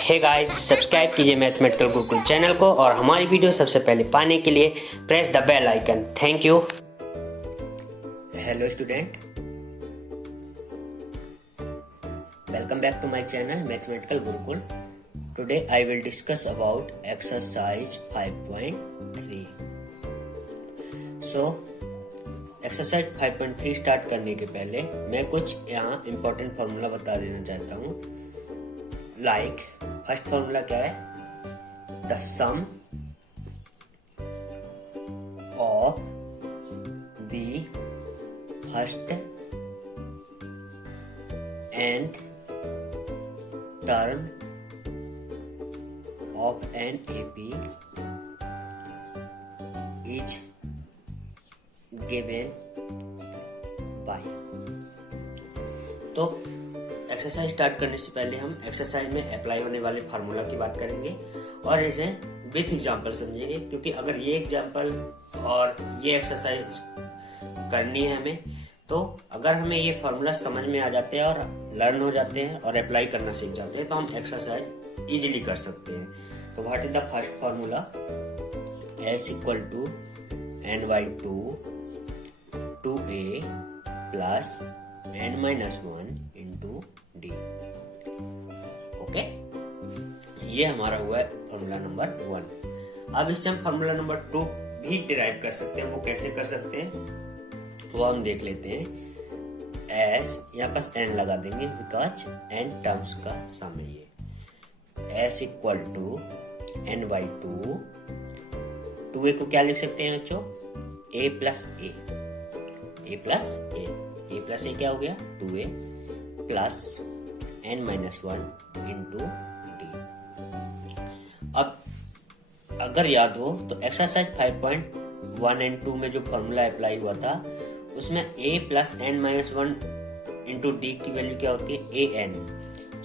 हे guys, subscribe कीजिए mathematical Gurukul channel को और हमारी वीडियो सबसे पहले पाने के लिए press the bell icon. Thank you. Hello student, welcome back to my channel mathematical Gurukul. Today I will discuss about exercise 5.3। So exercise 5.3 start करने के पहले मैं कुछ यहाँ इंपॉर्टेंट फॉर्मूला बता देना चाहता हूँ। लाइक फर्स्ट फॉर्मूला क्या है? The sum of the first and term of an AP is given by. तो एक्सरसाइज स्टार्ट करने से पहले हम एक्सरसाइज में अप्लाई होने वाले फार्मूला की बात करेंगे और इसे विथ एग्जांपल समझेंगे, क्योंकि अगर ये एग्जांपल और ये एक्सरसाइज करनी है हमें, तो अगर हमें ये फार्मूला समझ में आ जाते हैं और लर्न हो जाते हैं और अप्लाई करना सीख जाते हैं तो हम एक्सरसाइज इजीली कर सकते हैं। तो what is the first formula? S equal to n/2 2a plus n-1 into d. Okay, ये हमारा हुआ है फॉर्मूला नंबर 1। अब इससे हम फॉर्मूला नंबर 2 भी डिराइव कर सकते हैं। वो कैसे कर सकते हैं वो हम देख लेते हैं। S यहाँ पास n लगा देंगे बिकॉज n टर्म्स का सम है ये। S equal to n/2 2a को क्या लिख सकते हैं बच्चों? a प्लस a क्या हो गया? 2a plus n-1 into d. अब अगर याद हो तो एक्सरसाइज 5.1 एंड 2 में जो फॉर्मूला अप्लाई हुआ था उसमें a plus n-1 into D की वैल्यू क्या होती है? an।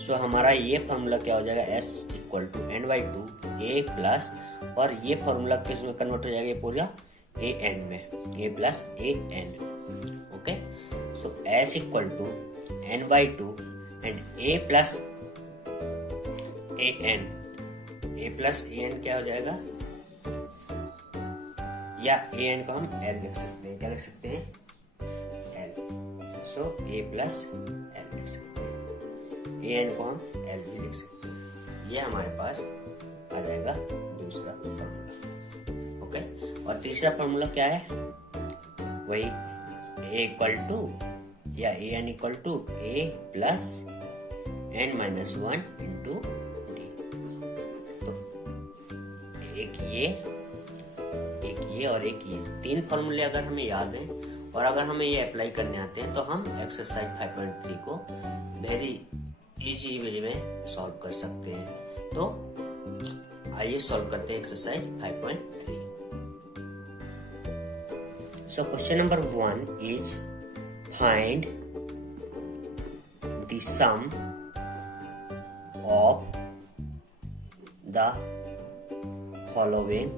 सो हमारा ये फॉर्मूला क्या हो जाएगा? s equal to n/2 a plus, और ये फॉर्मूला किस में कन्वर्ट हो जाएगा? ये पूरा an में, a plus an। Okay, so s equal to n/2 and a plus an क्या हो जाएगा? या an को हम l लिख सकते हैं। क्या लिख सकते हैं? l। So a plus l लिख सकते हैं। an को हम l भी लिख सकते हैं। ये हमारे पास आ जाएगा दूसरा फॉर्मूला। ओके, और तीसरा फॉर्मूला क्या है? वही a इक्वल टू या an equal to a plus n-1 into D. तो एक ये और एक ये तीन फॉर्मूले अगर हमें याद हैं और अगर हमें ये अप्लाई करने आते हैं तो हम एक्सरसाइज 5.3 को वेरी इजी वे में सॉल्व कर सकते हैं। तो आइए सॉल्व करते हैं exercise 5.3। So question number 1 is find the sum of the following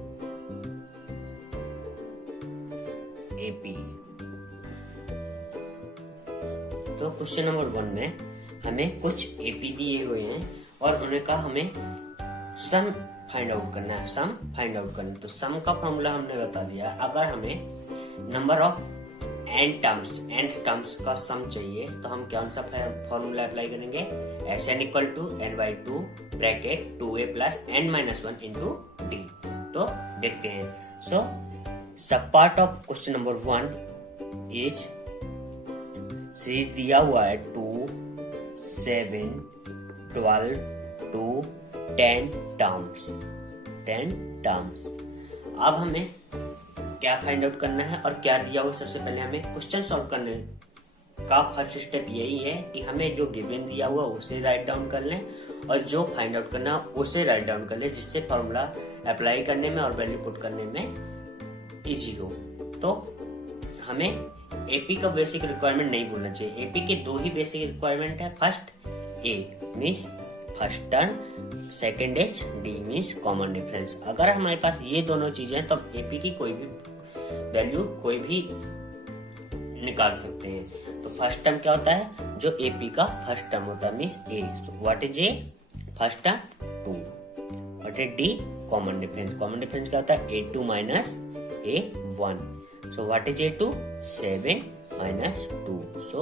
AP। तो क्वेश्चन नंबर 1 में हमें कुछ AP दिए हुए हैं और उन्हें का हमें सम फाइंड आउट करना है। तो सम का फॉर्मूला हमने बता दिया। अगर हमें नंबर ऑफ n टर्म्स का सम चाहिए तो हम कौन सा फॉर्मूला अप्लाई करेंगे? Sn equal to n/2 bracket 2a plus n-1 into D. तो देखते हैं। So sub part of question number 1 is series दिया हुआ है 2, 7, 12 to 10 टर्म्स। अब हमें क्या फाइंड आउट करना है और क्या दिया हुआ? सबसे पहले हमें क्वेश्चन सॉल्व करने का फर्स्ट स्टेप यही है कि हमें जो गिवन दिया हुआ उसे राइट डाउन कर लें और जो फाइंड आउट करना है उसे राइट डाउन कर लें, जिससे फॉर्मूला अप्लाई करने में और वैल्यू पुट करने में इजी हो। तो हमें एपी का बेसिक रिक्वायरमेंट नहीं भूलना चाहिए। एपी के दो ही बेसिक रिक्वायरमेंट है। First A means first term, second is D means common difference. अगर हमारे पास ये दोनों चीजें हैं तो एपी की कोई भी वैल्यू कोई भी निकाल सकते हैं। तो फर्स्ट टर्म क्या होता है? जो एपी का फर्स्ट टर्म होता है means A. What is A? First term 2। What is D? Common difference. Common difference क्या होता है? A2 minus A1। So what is A2? 7 minus 2। So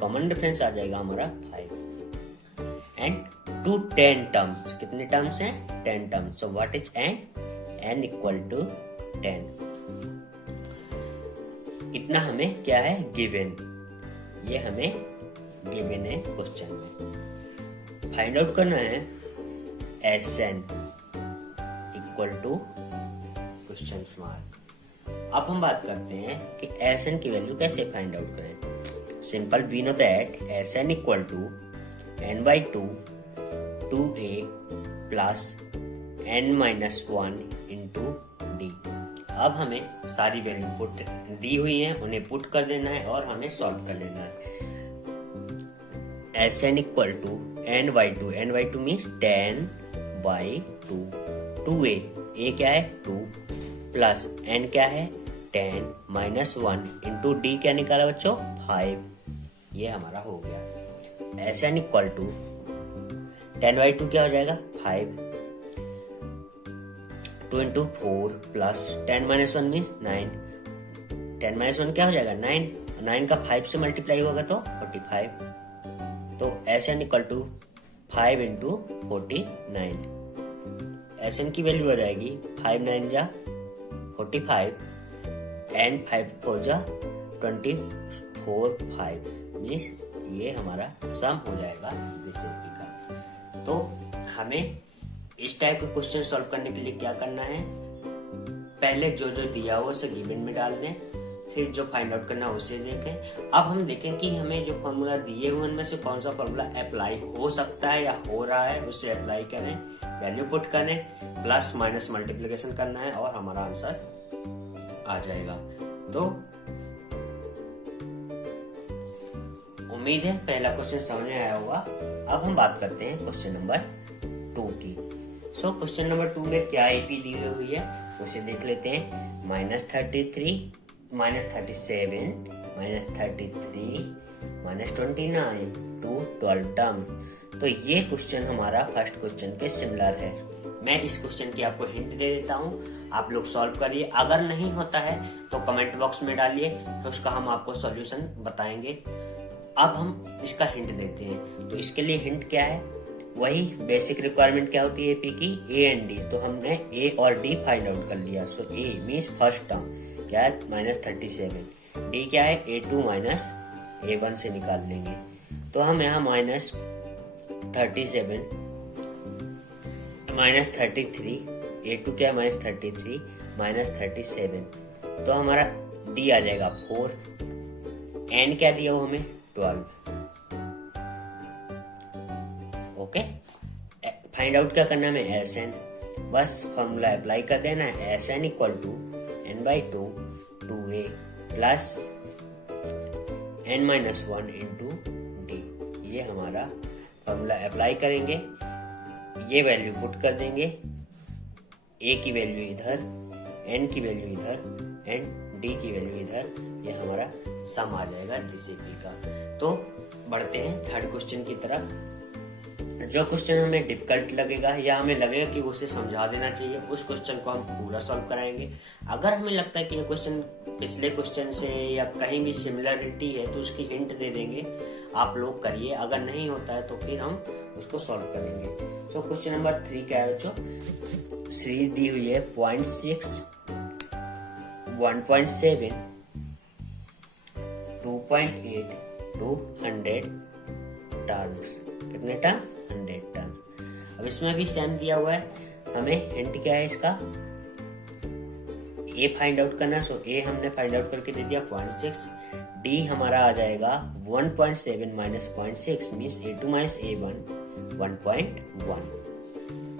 common difference आ जाएगा हमारा 5। एंड टू 10 टर्म्स, कितने टर्म्स हैं? 10 terms. So what is n? n equal to 10। इतना हमें क्या है? गिवन। ये हमें गिवन है क्वेश्चन में। फाइंड आउट करना है Sn equal to question mark. अब हम बात करते हैं कि Sn की वैल्यू कैसे फाइंड आउट करें। Simple, we know that Sn equal to n/2 2a plus n minus 1 into d. अब हमें सारी वैल्यू पुट दी हुई है, उन्हें पुट कर देना है और हमें सॉल्व कर लेना है। Sn equal to n/2, n/2 means 10/2, 2a, a क्या है? 2 प्लस n क्या है? 10 माइनस 1 इंटू डी क्या निकाला बच्चों? 5। ये हमारा हो गया। Sn इक्वल टू 10/2 क्या हो जाएगा? 5, 2 into 4 plus 10 minus 1 means 9। 10 minus 1 क्या हो जाएगा? 9। 9 का 5 से मल्टीप्लाई होगा तो 45। तो Sn equal to 5 into 49। Sn की वैल्यू हो जाएगी 5 9 जा 45 एंड 5 4 जा 24 5 मीन्स ये हमारा सम हो जाएगा रेसिपी का। तो हमें इस टाइप के क्वेश्चन सॉल्व करने के लिए क्या करना है? पहले जो जो दिया हो उसे गिवन में डाल दें, फिर जो फाइंड आउट करना है उसे देखें। अब हम देखें कि हमें जो फॉर्मूला दिए हुए उनमें से कौन सा फॉर्मूला अप्लाई हो सकता है या हो रहा है, उसे अप्लाई करें, वैल्यू पुट करें, प्लस माइनस मल्टीप्लिकेशन करना है और हमारा आंसर आ जाएगा। तो उम्मीद है पहला क्वेश्चन समझ में आया होगा। अब हम बात करते हैं क्वेश्चन नंबर 2 की। सो क्वेश्चन नंबर 2 में क्या एपी दी हुई है उसे देख लेते हैं। -33 -37 -33 -29 टू 12 टर्म। तो ये क्वेश्चन हमारा फर्स्ट क्वेश्चन के सिमिलर है। मैं इस क्वेश्चन की आपको हिंट दे देता हूँ, आप लोग सॉल्व करिए। अगर नहीं होता है तो कमेंट बॉक्स में डालिए, तो उसका हम आपको सॉल्यूशन बताएंगे। अब हम इसका हिंट देते हैं। तो इसके लिए हिंट क्या है? वही बेसिक रिक्वायरमेंट क्या होती है एपी की? A and D. तो हमने ए और डी फाइंड आउट कर लिया। सो ए मीन्स फर्स्ट टर्म क्या है? -37। डी क्या है? A2 माइनस A1 से निकाल लेंगे। तो हम यहाँ -37 -33, A2 क्या है? -33 -37। तो हमारा डी आ जाएगा 4। एन क्या दिया वो हमें? 12। ओके, फाइंड आउट क्या करना है हमें? Sn। बस फॉर्मूला अप्लाई कर देना है। Sn equal to n/2 2a plus n minus 1 into d. ये हमारा फॉर्मूला अप्लाई करेंगे, ये वैल्यू पुट कर देंगे। a की वैल्यू इधर, n की वैल्यू इधर एंड d की वैल्यू इधर। ये हमारा सम आ जाएगा रेसिपी का। तो बढ़ते हैं थर्ड क्वेश्चन की तरफ। जो क्वेश्चन हमें डिफिकल्ट लगेगा या हमें लगेगा कि उसे समझा देना चाहिए, उस क्वेश्चन को हम पूरा सॉल्व कराएंगे। अगर हमें लगता है कि ये क्वेश्चन पिछले क्वेश्चन से या कहीं भी सिमिलरिटी है तो उसकी हिंट दे देंगे, आप लोग करिए। अगर नहीं होता है तो फिर हम उसको सॉल्व करेंगे। तो क्वेश्चन नंबर 3 क्या है बच्चों? सीरीज दी हुई है 0.6 1.7 2.8 टू 100 टर्म्स। कितने टर्म्स? 100 टर्म्स। अब इसमें भी सेम दिया हुआ है। हमें हिंट क्या है इसका? ए फाइंड आउट करना। सो ए हमने फाइंड आउट करके दे दिया 0.6। डी हमारा आ जाएगा 1.7 minus 0.6 means A2 minus A1 1.1।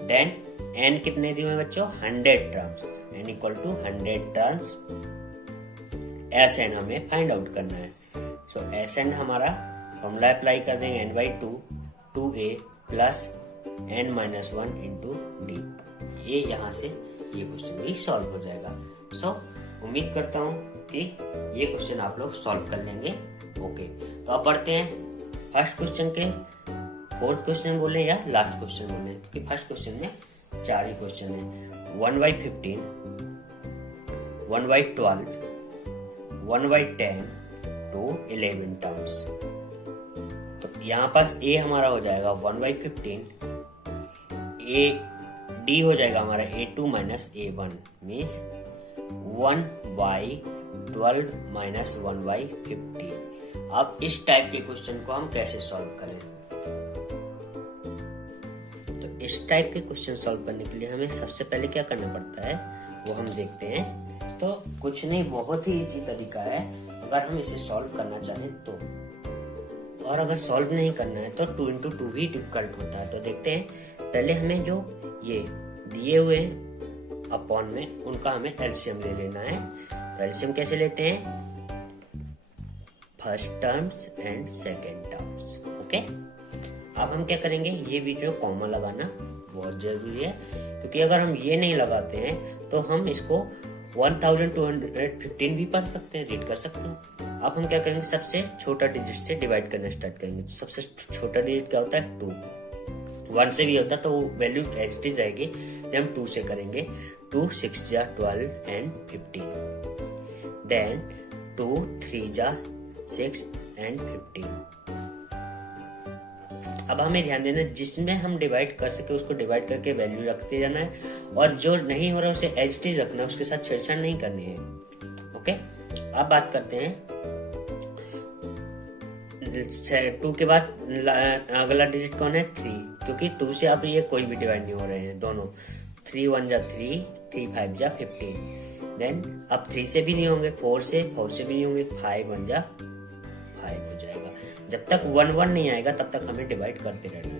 Then n कितने दिए हुए बच्चों? 100 terms. N equal to 100 terms. Sn हमें फाइंड आउट करना है। सो Sn हमारा फॉर्मूला अप्लाई कर देंगे n/2 2a plus n minus 1 into d. ये यहाँ से ये क्वेश्चन भी सॉल्व हो जाएगा। सो उम्मीद करता हूँ कि ये क्वेश्चन आप लोग सॉल्व कर लेंगे। ओके, तो अब बढ़ते हैं फर्स्ट क्वेश्चन के फोर्थ क्वेश्चन बोले या लास्ट क्वेश्चन बोले, क्योंकि फर्स्ट क्वेश्चन में 4 ही क्वेश्चन है। 1/15, 1/12, 1/10 to 11 टर्म्स। तो यहाँ पास ए हमारा हो जाएगा 1/15, ए डी हो जाएगा हमारा A2 minus A1 means 1/12 minus 1/15। अब इस टाइप के क्वेश्चन को हम कैसे सॉल्व करें? तो इस टाइप के क्वेश्चन सॉल्व करने के लिए हमें सबसे पहले क्या करना पड़ता है वो हम देखते हैं। तो कुछ नहीं, बहुत ही इजी तरीका है अगर हम इसे सॉल्व करना चाहें तो। और अगर सॉल्व नहीं करना है तो 2 into 2 भी डिफिकल्ट होता है। तो देखते हैं, पहले हमें जो ये दिए हुए अपॉन में उनका हमें एलसीएम ले लेना है। एलसीएम कैसे लेते हैं? First terms and second terms. Okay, अब हम क्या करेंगे, ये बीच में कॉमा लगाना बहुत जरूरी है, क्योंकि अगर हम ये नहीं लगाते हैं तो हम इसको 1215 भी पढ़ सकते हैं, रीड कर सकते हैं। अब हम क्या करेंगे, सबसे छोटा डिजिट से डिवाइड करना स्टार्ट करेंगे। तो सबसे छोटा डिजिट क्या होता है? 2। 1 से भी होता है तो वैल्यू एज इट इज रहेगी। हम 2 से करेंगे। 2 6 जा 12 and 15, देन 2 3 जा 6 and 15। अब हमें ध्यान देना, जिसमें हम डिवाइड कर सके उसको डिवाइड करके वैल्यू रखते जाना है, और जो नहीं हो रहा उसे एज इट इज रखना है, उसके साथ छेड़छाड़ नहीं करनी है। ओके, अब बात करते हैं 2 के बाद अगला डिजिट कौन है? 3, क्योंकि 2 से अब ये कोई भी डिवाइड नहीं हो रहे हैं दोनों। 3 1 जा 3, 3 5 जा 15, देन अब 3 से भी नहीं होंगे, 4 से भी नहीं होंगे, 5 1 जा 5 हो जाएगा। जब तक 1 1 नहीं आएगा तब तक हमें डिवाइड करते रहना है।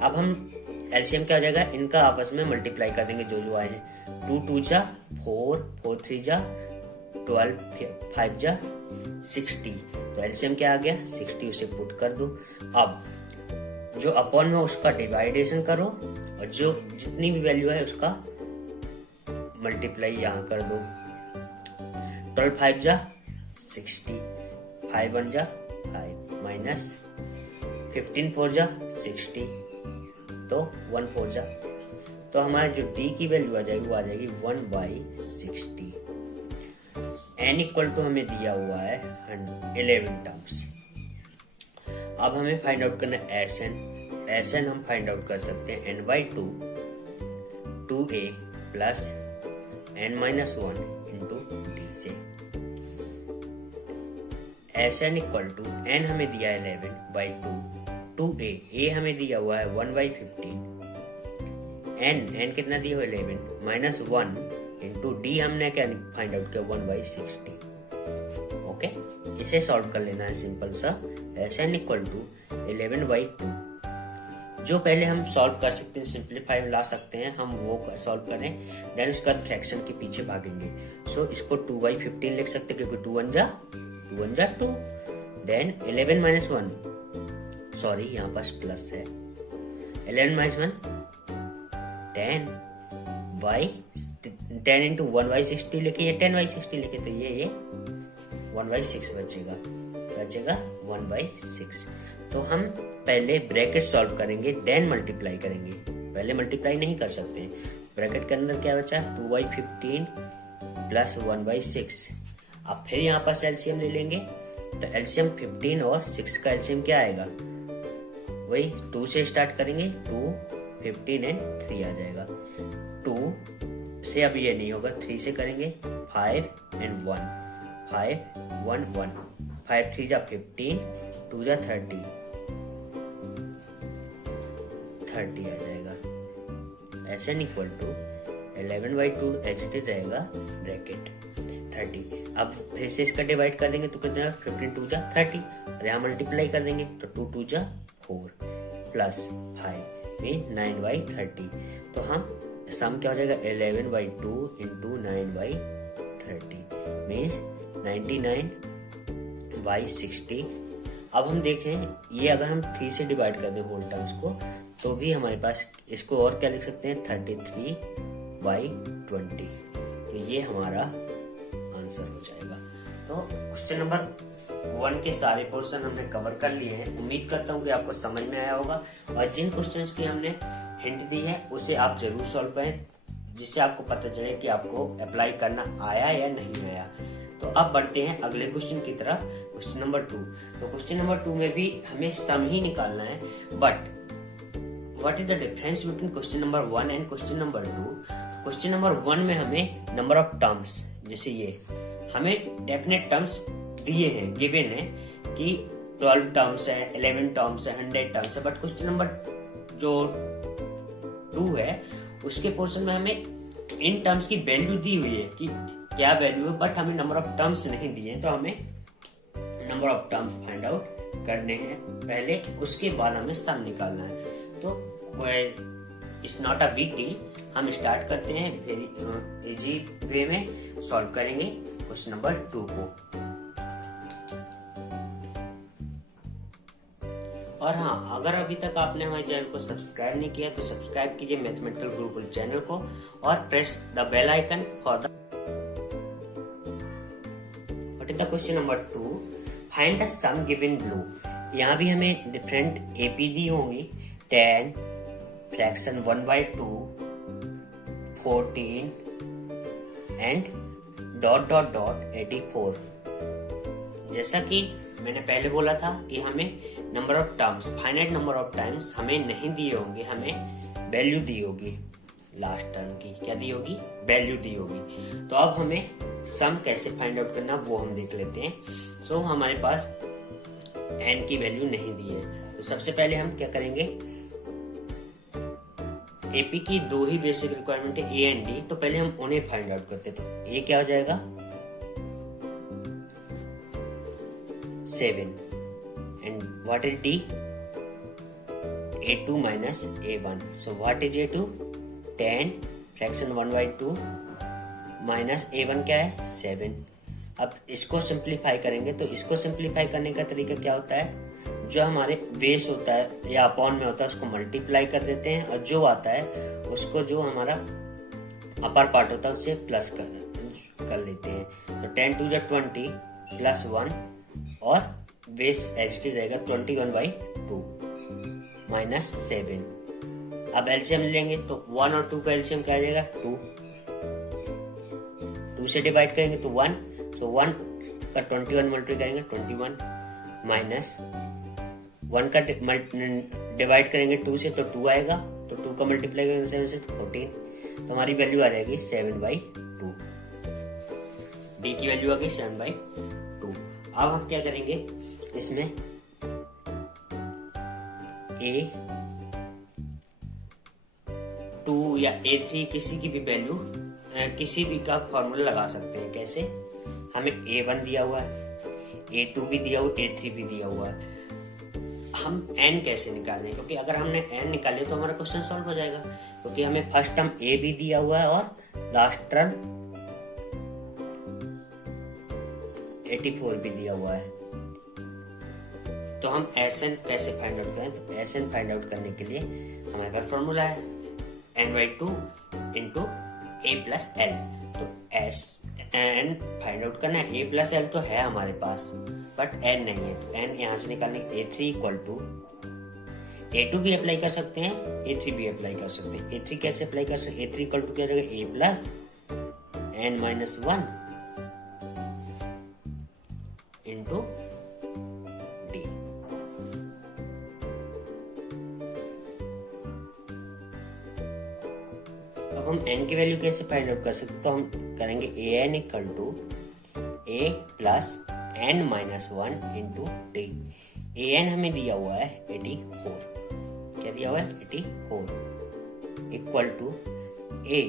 अब हम एलसीएम क्या हो जाएगा, इनका आपस में मल्टीप्लाई कर देंगे जो आए हैं। 2 2 जा 4, 4 3 जा 12, 5 जा 60। तो एलसीएम क्या आ गया? 60, उसे पुट कर दो। अब जो अपॉन में उसका डिवाइडेशन करो, और जो जितनी भी वैल्यू है उसका मल्टीप्लाई यहाँ कर दो। 12 5 जा 60, 5 1 जा 5 माइनस 15 4 जा 60, तो 1 4 जा, तो हमारे जो डी की वैल्यू आ जाएगी वो आ जाएगी 1/60। n इक्वल टू हमें दिया हुआ है 11 टर्म्स। अब हमें फाइंड आउट करना है एसएन हम फाइंड आउट कर सकते हैं n/2 2a plus n-1 into D से। एसएन इक्वल टू n हमें दिया है 11/2, 2a हमें दिया हुआ है 1/15, n कितना दिया हुआ है 11 माइनस 1 इंटू डी हमने क्या फाइंड आउट किया 1/60। ओके, इसे सॉल्व कर लेना है सिंपल सा। एसएन इक्वल टू 11/2, जो पहले हम सॉल्व कर सकते हैं, सिंप्लीफाई ला सकते हैं, हम वो सॉल्व करें, देन उसका फ्रैक्शन के पीछे भागेंगे। सो इसको 2/15 लिख सकते हैं, क्योंकि 2 1 जा 2, देन 11 माइनस 1, सॉरी यहाँ पास प्लस है, 11 माइनस 1 10 इंटू 1/60 लिखे, 10/60 लिखे, तो ये 1/6 बचेगा, 1/6। तो हम पहले ब्रैकेट सॉल्व करेंगे, देन मल्टीप्लाई करेंगे। पहले मल्टीप्लाई नहीं कर सकते हैं। ब्रैकेट के अंदर क्या बचा? 2/15 प्लस 1/6। अब फिर यहाँ पर एलसीएम ले लेंगे, तो एलसीएम 15 और 6 का एलसीएम क्या आएगा? वही 2 से स्टार्ट करेंगे, 2 15 एंड 3 आ जाएगा। 2 से अब ये नहीं होगा, 3 से करेंगे 5 एंड 1, 5 1 1, 5 3 जा 15, 2 जा 30 आ जाएगा। S n equal to 11/2 as it is रहेगा ब्रैकेट 30। अब फिर से इसका डिवाइड कर देंगे तो कितना? 15 2 जा 30, और यहाँ मल्टीप्लाई कर देंगे तो 2 2 जा 4 प्लस 5 मीन 9/30। तो हम सम क्या हो जाएगा? 11/2 इंटू 9/30 मीन्स 99/60। अब हम देखें, ये अगर हम 3 से डिवाइड कर दें होल टर्म्स को, तो भी हमारे पास इसको और क्या लिख सकते हैं? 33/20। तो ये हमारा आंसर हो जाएगा। तो क्वेश्चन नंबर वन के सारे पोर्शन हमने कवर कर लिए हैं। उम्मीद करता हूँ कि आपको समझ में आया होगा और जिन क्वेश्चंस की हमने हिंट दी है उसे आप जरूर सॉल्व करें, जिससे आपको पता चले कि आपको अप्लाई करना आया या नहीं आया। तो अब बढ़ते हैं अगले क्वेश्चन की तरफ, क्वेश्चन नंबर 2। तो क्वेश्चन नंबर 2 में भी हमें सम ही निकालना है, but what is the difference between question number 1 and question number 2। Question number 1 में हमें नंबर ऑफ टर्म्स, जैसे ये हमें डेफिनेट टर्म्स दिए हैं, गिवन है कि 12 टर्म्स है, 11 टर्म्स है, 100 टर्म्स है। बट क्वेश्चन नंबर जो 2 है उसके पोर्शन में हमें इन टर्म्स की वैल्यू दी हुई है कि क्या वैल्यू है, बट हमें नंबर ऑफ टर्म्स नहीं दिए हैं। तो हमें number of terms find out करने हैं पहले, उसके बाद हमें सम निकालना है। तो it's not a big deal, हम स्टार्ट करते हैं वेरी इजी वे में सॉल्व करेंगे क्वेश्चन नंबर 2 को। और हाँ, अगर अभी तक आपने हमारे चैनल को सब्सक्राइब नहीं किया तो सब्सक्राइब कीजिए मैथमेटिकल गुरुकुल चैनल को और press the bell icon for the what is the question number 2, find the sum given below. यहाँ भी हमें डिफरेंट एपी दी होंगी, 10, फ्रैक्शन 1/2, 14 एंड ... 84। जैसा कि मैंने पहले बोला था कि हमें number of terms, finite number of times हमें नहीं दिए होंगे, हमें वैल्यू दी होगी लास्ट टर्म की। क्या दी होगी? वैल्यू दी होगी। तो अब हमें सम कैसे फाइंड आउट करना वो हम देख लेते हैं। सो हमारे पास n की वैल्यू नहीं दी है, तो सबसे पहले हम क्या करेंगे, एपी की 2 ही बेसिक रिक्वायरमेंट है, ए एंड डी। तो पहले हम उन्हें फाइंड आउट करते हैं। तो ए क्या हो जाएगा? 7 and what is D? A2 minus A1. So what is A2? 10 fraction 1/2 minus A1 क्या है? 7। अब इसको सिंप्लीफाई करेंगे, तो इसको सिंप्लीफाई करने का तरीका क्या होता है, जो हमारे बेस होता है या अपॉन में होता है उसको मल्टीप्लाई कर देते हैं, और जो आता है उसको जो हमारा अपर पार्ट होता है उससे प्लस कर लेते हैं। तो 10 to the 20 प्लस 1 और बेस एच रहेगा 21/2 माइनस 7। अब एलसीएम लेंगे तो 1 और 2 का एलसीएम क्या आ जाएगा? 2 से डिवाइड करेंगे तो 1, तो 1 का 21 मल्टीप्लाई करेंगे 21 माइनस 1 का डिवाइड करेंगे 2 से तो 2 आएगा, तो 2 का मल्टीप्लाई करेंगे 7 से तो 14। तो हमारी वैल्यू आ जाएगी 7/2। डी की वैल्यू आ गई 7/2। अब हम क्या करेंगे, इसमें A2 या A3 किसी की भी वैल्यू, किसी भी का फॉर्मूला लगा सकते हैं। कैसे? हमें A1 दिया हुआ है, A2 भी दिया हुआ, A3 भी दिया हुआ है। हम n कैसे निकालें, क्योंकि अगर हमने n निकाले तो हमारा क्वेश्चन सॉल्व हो जाएगा, क्योंकि हमें फर्स्ट टर्म A भी दिया हुआ है और लास्ट टर्म 84 भी दिया हुआ है। तो हम Sn कैसे फाइंड आउट करें? तो Sn फाइंड आउट करने के लिए हमारे पास फॉर्मूला है n/2 into a plus L. तो n फाइंड आउट करना है, a प्लस एल तो है हमारे पास बट n नहीं है, तो n यहाँ से निकालने A3 इक्वल टू A2 भी अप्लाई कर सकते हैं, A3 भी अप्लाई कर सकते हैं। A3 कैसे अप्लाई कर सकते हैं? A3 इक्वल टू क्या रहेगा? a plus n-1 into d. अब हम n की वैल्यू कैसे फाइंड आउट कर सकते हैं? तो हम करेंगे an equal to a plus n-1 into d. an हमें दिया हुआ है 84, क्या दिया हुआ है? 84 इक्वल टू a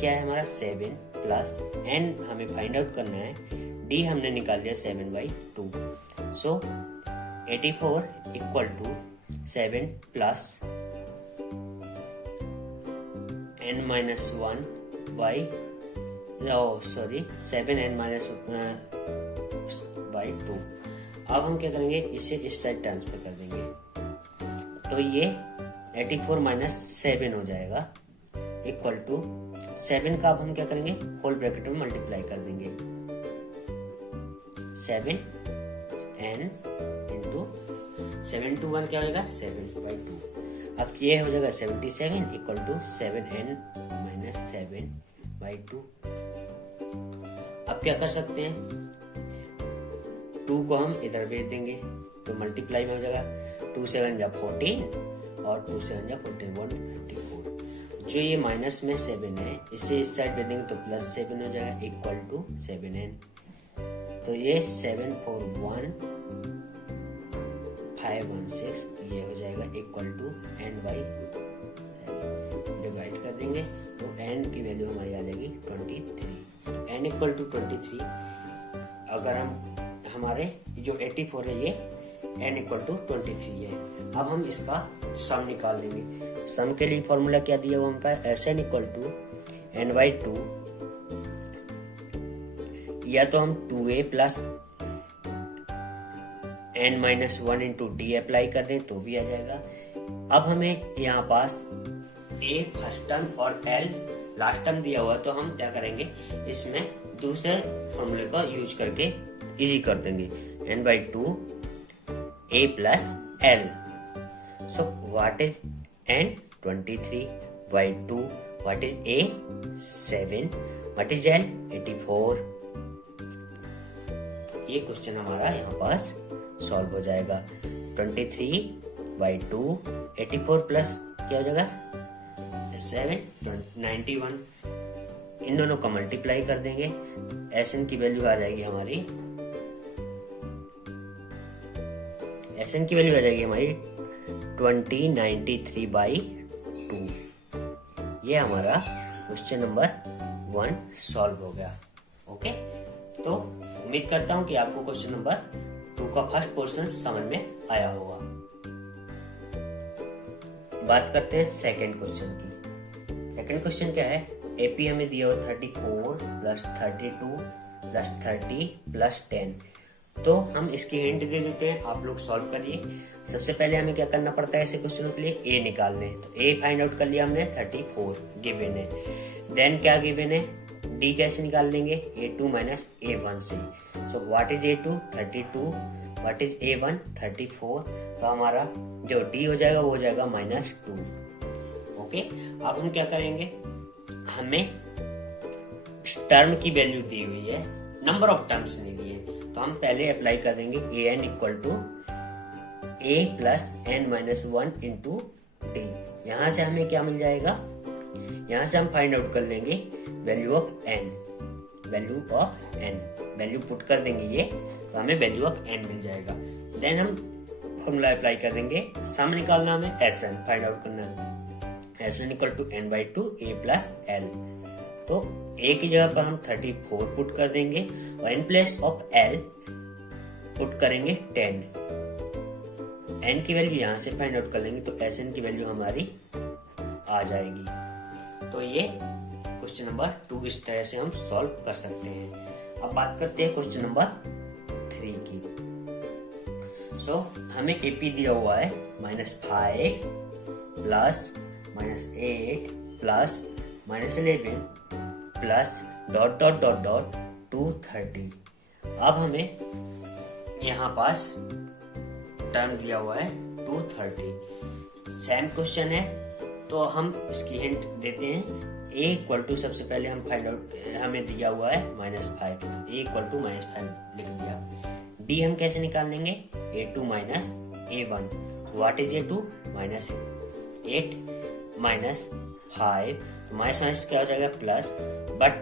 क्या है हमारा? 7 प्लस n हमें फाइंड आउट करना है, d हमने निकाल दिया 7/2। सो 84 equal to 7 plus n-1 by 7n-2। अब हम क्या करेंगे, इसे इस साइड ट्रांसफर कर देंगे, तो ये 84 माइनस 7 हो जाएगा इक्वल टू 7 का अब हम क्या करेंगे, होल ब्रैकेट में मल्टीप्लाई कर देंगे 7 n इंटू 7 क्या हो जाएगा 7/2। अब ये हो जाएगा 77 इक्वल टू 7n माइनस 7/2। अब क्या कर सकते हैं, 2 को हम इधर भेज देंगे तो मल्टीप्लाई में हो जाएगा 2 7 जा 14 और 2 7 जा 14 154। जो ये माइनस में 7 है इसे इस साइड भेज देंगे तो प्लस 7 हो जाएगा इक्वल टू 7n। तो ये 7 4 1 5 1 6 ये हो जाएगा इक्वल टू n/7। डिवाइड कर देंगे तो n की वैल्यू हमारी आ जाएगी 23। n equal to 23। अगर हम हमारे जो 84 है ये n इक्वल टू 23 है। अब हम इसका सम निकाल लेंगे। सम के लिए फॉर्मूला क्या दिया हुआ हम पर, Sn इक्वल टू n/2 या तो हम 2a plus n-1 into D apply कर दें तो भी आ जाएगा। अब हमें यहाँ पास a फर्स्ट टर्म और l लास्ट टर्म दिया हुआ तो हम क्या करेंगे, इसमें दूसरे फॉर्मूले का यूज करके इजी कर देंगे। n/2 a plus l। So what is n 23/2, what is a 7, what is l 84। ये क्वेश्चन हमारा यहाँ पास सॉल्व हो जाएगा। 23/2 84 प्लस क्या हो जाएगा 7 91। इन दोनों का मल्टीप्लाई कर देंगे, Sn की वैल्यू आ जाएगी हमारी, Sn की वैल्यू आ जाएगी हमारी 2093/2। ये हमारा क्वेश्चन नंबर 1 सॉल्व हो गया। ओके, तो उम्मीद करता हूं कि आपको क्वेश्चन नंबर 2 का फर्स्ट पोर्शन समझ में आया होगा। बात करते हैं सेकंड क्वेश्चन की। सेकंड क्वेश्चन क्या है, एपी हमें दिया हुआ 34 प्लस 32 प्लस 30 प्लस 10। तो हम इसकी हिंट दे देते हैं, आप लोग सॉल्व करिए। सबसे पहले हमें क्या करना पड़ता है ऐसे क्वेश्चनों के लिए, ए निकालने। तो ए फाइंड आउट कर लिया हमने, 34 गिवन है। देन क्या गिवन है, डी कैसे निकाल लेंगे, a2 माइनस a1 से। सो what is a2 32, what is a1 34। तो हमारा जो डी हो जाएगा वो हो जाएगा -2। ओके, अब हम क्या करेंगे, हमें टर्म की वैल्यू दी हुई है, नंबर ऑफ टर्म्स नहीं दिए, तो हम पहले अप्लाई कर देंगे an equal to a plus n-1 into d. यहां से हमें क्या मिल जाएगा, यहां से हम फाइंड आउट कर लेंगे value of n, value put कर देंगे ये, तो हमें वैल्यू ऑफ n मिल जाएगा। देन हम फॉर्मूला अप्लाई कर देंगे, सम निकालना हमें Sn फाइंड आउट करना है, Sn equal to n/2 a plus l। तो a की जगह पर हम 34 पुट कर देंगे और in place of l put करेंगे 10। n की वैल्यू यहां से फाइंड आउट कर लेंगे तो Sn की वैल्यू हमारी आ जाएगी। तो ये क्वेश्चन नंबर 2 इस तरह से हम सॉल्व कर सकते हैं। अब बात करते हैं क्वेश्चन नंबर 3 की। सो हमें एपी दिया हुआ है -5 प्लस -8 प्लस -11 प्लस ... 230। अब हमें यहाँ पास टर्म दिया हुआ है 230। सेम क्वेश्चन है तो हम इसकी हिंट देते हैं। a इक्वल टू सबसे पहले हम फाइंड आउट, हमें दिया हुआ है -5, तो a इक्वल टू -5 लिख दिया। d हम कैसे निकाल लेंगे, a2 minus a1। What is a2 -8 minus 5, minus क्या हो जाएगा प्लस, बट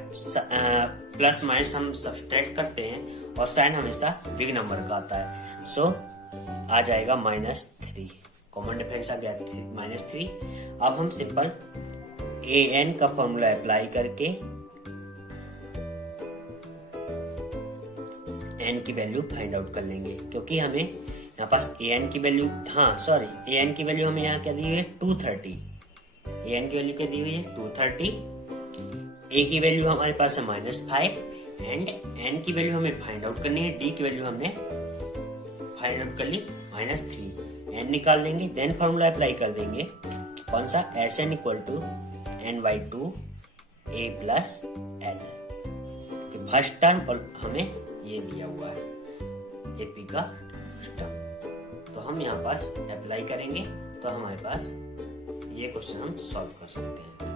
प्लस माइनस हम सब्सट्रैक्ट करते हैं और साइन हमेशा बिग नंबर का आता है। सो आ जाएगा -3, कॉमन डिफरेंस आ गया -3। अब हम सिंपल an का फॉर्मूला अप्लाई करके n की वैल्यू फाइंड आउट कर लेंगे, क्योंकि हमें यहाँ पास an की वैल्यू, an की वैल्यू हमें यहाँ क्या दी हुई है 230। an की वैल्यू क्या दी हुई है 230। a की वैल्यू हमारे पास है -5 एंड n की वैल्यू हमें फाइंड आउट करनी है। d की वैल्यू हमने फाइंड आउट कर ली -3। n निकाल लेंगे, देन फॉर्मूला अप्लाई कर देंगे, कौन सा, Sn equal to n/2 a plus l। First term और हमें ये दिया हुआ है एपी का सिस्टम। तो हम यहाँ पास अप्लाई करेंगे तो हमारे पास ये क्वेश्चन हम सॉल्व कर सकते हैं।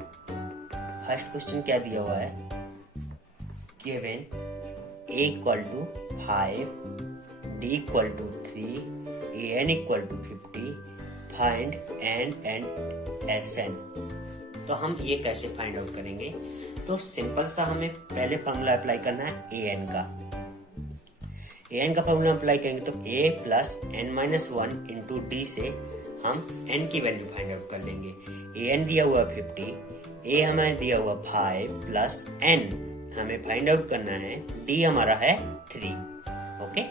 फर्स्ट क्वेश्चन क्या दिया हुआ है, given a equal to 5, d equal to 3, an equal to 50, find n and sn। तो हम ये कैसे फाइंड आउट करेंगे, तो सिंपल सा हमें पहले फॉर्मूला अप्लाई करना है an का। an का फॉर्मूला अप्लाई करेंगे तो a plus n minus 1 into D से हम n की वैल्यू फाइंड आउट कर लेंगे। an दिया हुआ 50, a हमें दिया हुआ 5 प्लस n हमें फाइंड आउट करना है, d हमारा है 3। ओके,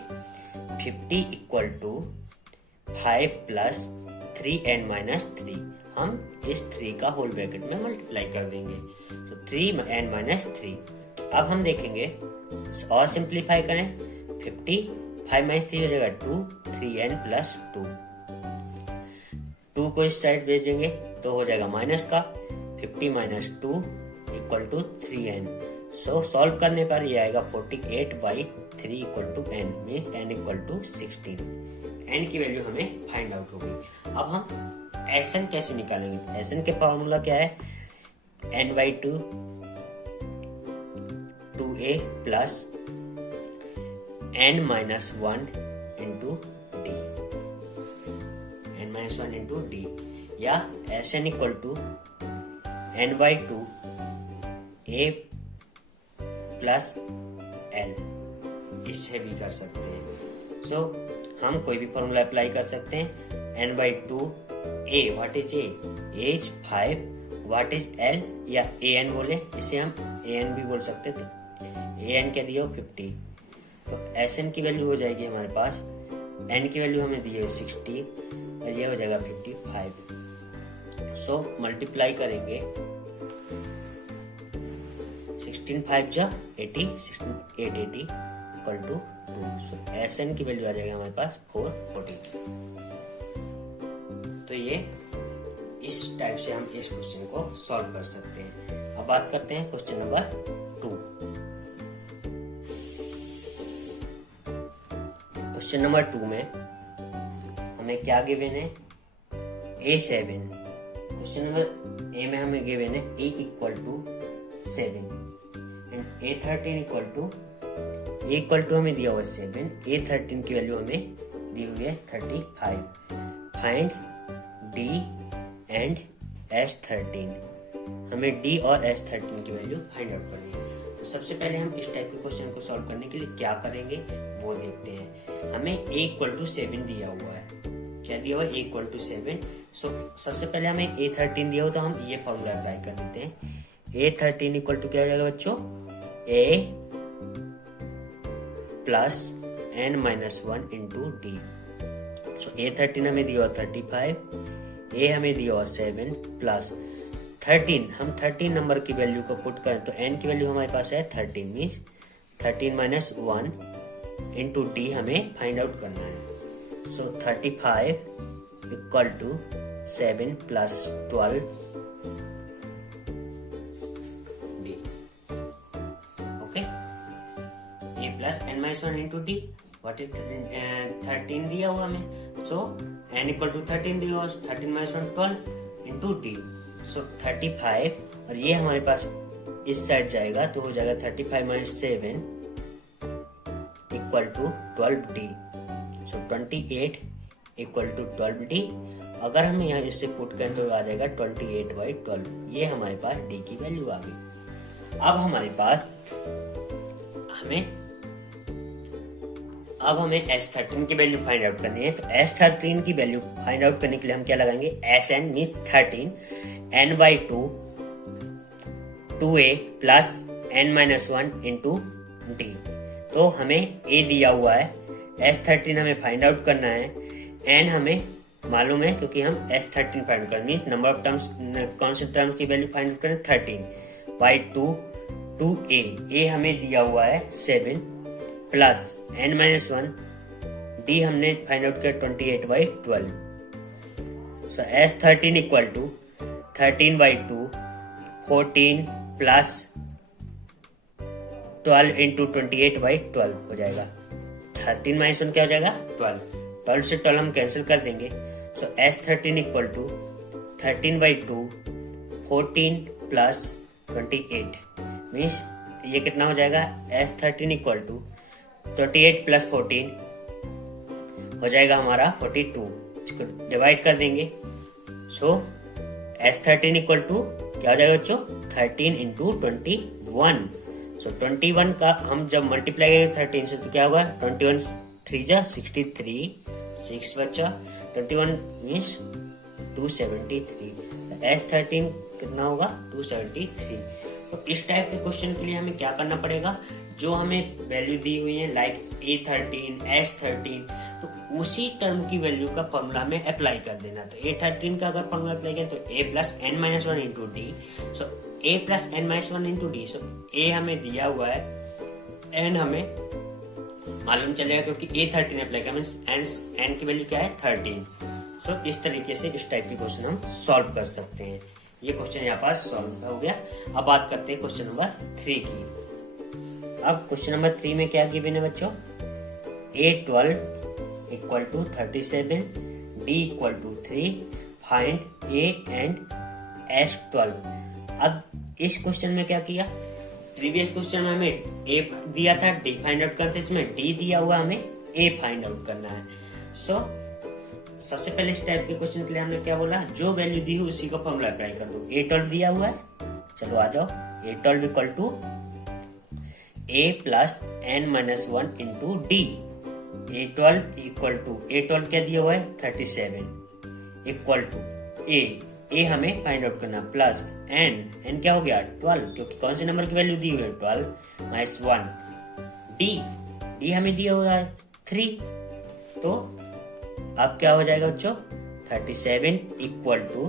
50 इक्वल टू 5 प्लस 3n माइनस 3, हम इस 3 का होल ब्रैकेट में मल्टीप्लाई कर देंगे तो 3n माइनस 3। अब हम देखेंगे और सिंप्लीफाई करें, 50 5 माइनस 3 हो जाएगा 2, 3n प्लस 2, 2 को इस साइड भेजेंगे तो हो जाएगा माइनस का, 50 माइनस 2 equal to 3n। So solve करने पर ये आएगा 48/3 equal to n, means n equal to 16। n की वैल्यू हमें फाइंड आउट होगी। अब हम Sn कैसे निकालेंगे, Sn के फॉर्मूला क्या है, n/2 2a plus n minus 1 into D, n minus 1 into D, या Sn equal to n/2 a plus l, इससे भी कर सकते हैं। सो हम कोई भी फॉर्मूला अप्लाई कर सकते हैं। n/2 a, what is a, as 5, what is l या an बोले, इसे हम an भी बोल सकते हैं। तो an क्या दिया हो 50, तो Sn की वैल्यू हो जाएगी हमारे पास, n की वैल्यू हमें दी है 60 और ये हो जाएगा 55। सो मल्टीप्लाई करेंगे, 16 5 जा 80, 880 इक्वल टू 2। सो Sn की वैल्यू आ जाएगा हमारे पास 440। तो ये इस टाइप से हम इस क्वेश्चन को सॉल्व कर सकते हैं। अब बात करते हैं क्वेश्चन नंबर 2। क्वेश्चन नंबर 2 में हमें क्या गिवन है, a7। क्वेश्चन नंबर ए में हमें गिवन है a equal to 7 and a13 equal to हमें दिया हुआ 7, a13 की वैल्यू हमें दी हुई है 35। फाइंड d एंड s13, हमें d और s13 की वैल्यू फाइंड आउट करनी है। तो सबसे पहले हम इस टाइप के क्वेश्चन को सॉल्व करने के लिए क्या करेंगे वो देखते हैं। हमें a इक्वल टू 7 दिया हुआ है, क्या दिया हुआ है, a इक्वल टू 7। सो सबसे पहले हमें a13 दिया हुआ, तो हम ये फॉर्मूला अप्लाई कर देते हैं। a13 इक्वल टू क्या हो जाएगा बच्चों, a plus n minus 1 into D. So a13 हमें दिया हुआ 35, a हमें दिया हुआ 7 प्लस 13, हम 13 नंबर की वैल्यू को पुट करें तो n की वैल्यू हमारे पास है 13, मीन्स 13 माइनस 1 इंटू डी हमें फाइंड आउट करना है। So 35 equal to 7 plus 12 D. Okay, a plus n minus 1 into D, what is 13 दिया हुआ हमें। सो n इक्वल टू 13 दिया हुआ, 13 माइनस 1 12 इंटू डी। सो 35, और ये हमारे पास इस साइड जाएगा तो हो जाएगा 35 minus 7 equal to 12 D. So 28 equal to 12 D. अगर हम यहाँ इससे पुट करें तो आ जाएगा 28/12, ये हमारे पास डी की वैल्यू आ गई। अब हमारे पास हमें S13 की वैल्यू फाइंड आउट करनी है। तो S13 की वैल्यू फाइंड आउट करने के लिए हम क्या लगाएंगे, Sn means 13, n/2 2a plus n minus 1 into D. तो हमें a दिया हुआ है, S13 हमें फाइंड आउट करना है, n हमें मालूम है क्योंकि हम S13 फाइंड करना, मीन्स नंबर ऑफ टर्म्स, कौन से टर्म की वैल्यू फाइंड आउट करें, 13/2 2a, a हमें दिया हुआ है 7 प्लस n माइनस 1, डी हमने फाइंड आउट किया 28/12। So S13 equal to 13/2 14 plus 12 into 28/12 हो जाएगा। 13 माइनस 1 क्या हो जाएगा 12, 12 से 12 हम कैंसिल कर देंगे। So S13 equal to 13/2 14 plus 28 means ये कितना हो जाएगा, S13 इक्वल टू 28 प्लस 14 हो जाएगा हमारा 42। इसको डिवाइड कर देंगे। सो S13 इक्वल टू क्या हो जाएगा बच्चों, 13 इंटू 21। सो 21 का हम जब मल्टीप्लाई करेंगे 13 से तो क्या होगा, 21 3 जा 63, 6 बचा, 21 मीन्स 273। S13 कितना होगा, 273। तो इस टाइप के क्वेश्चन के लिए हमें क्या करना पड़ेगा, जो हमें वैल्यू दी हुई है लाइक A13, S13, तो उसी टर्म की वैल्यू का फॉर्मूला में अप्लाई कर देना। तो A13 का अगर फॉर्मूला अप्लाई करें तो A plus n minus 1 into D. So A plus n minus 1 into D. So A हमें दिया हुआ है, n हमें मालूम चलेगा क्योंकि A13 अप्लाई करें, n की वैल्यू क्या है 13। सो इस तरीके से इस टाइप के क्वेश्चन हम सॉल्व कर सकते हैं। ये क्वेश्चन यहाँ पास सॉल्व हो गया। अब बात करते हैं क्वेश्चन नंबर 3 की। अब क्वेश्चन नंबर 3 में क्या गिवन है बच्चों, A12 equal to 37, D equal to 3, find A and S12। अब इस क्वेश्चन में क्या किया, प्रीवियस क्वेश्चन में हमें A दिया था, D फाइंड आउट करते, इसमें D दिया हुआ हमें A फाइंड आउट करना है। सो सबसे पहले इस टाइप के क्वेश्चन के लिए हमने क्या बोला, जो वैल्यू दी हो उसी का फॉर्मूला अप्लाई कर दो। A12 दिया हुआ है, चलो आ जाओ, A12 equal to A plus n minus 1 into D. A12 equal to, A12 क्या दिया हुआ है 37 इक्वल टू A हमें फाइंड आउट करना प्लस n क्या हो गया 12, क्योंकि कौन से नंबर की वैल्यू दी हुई है 12 माइनस 1। D हमें दिया हुआ है 3। तो अब क्या हो जाएगा बच्चों, 37 इक्वल टू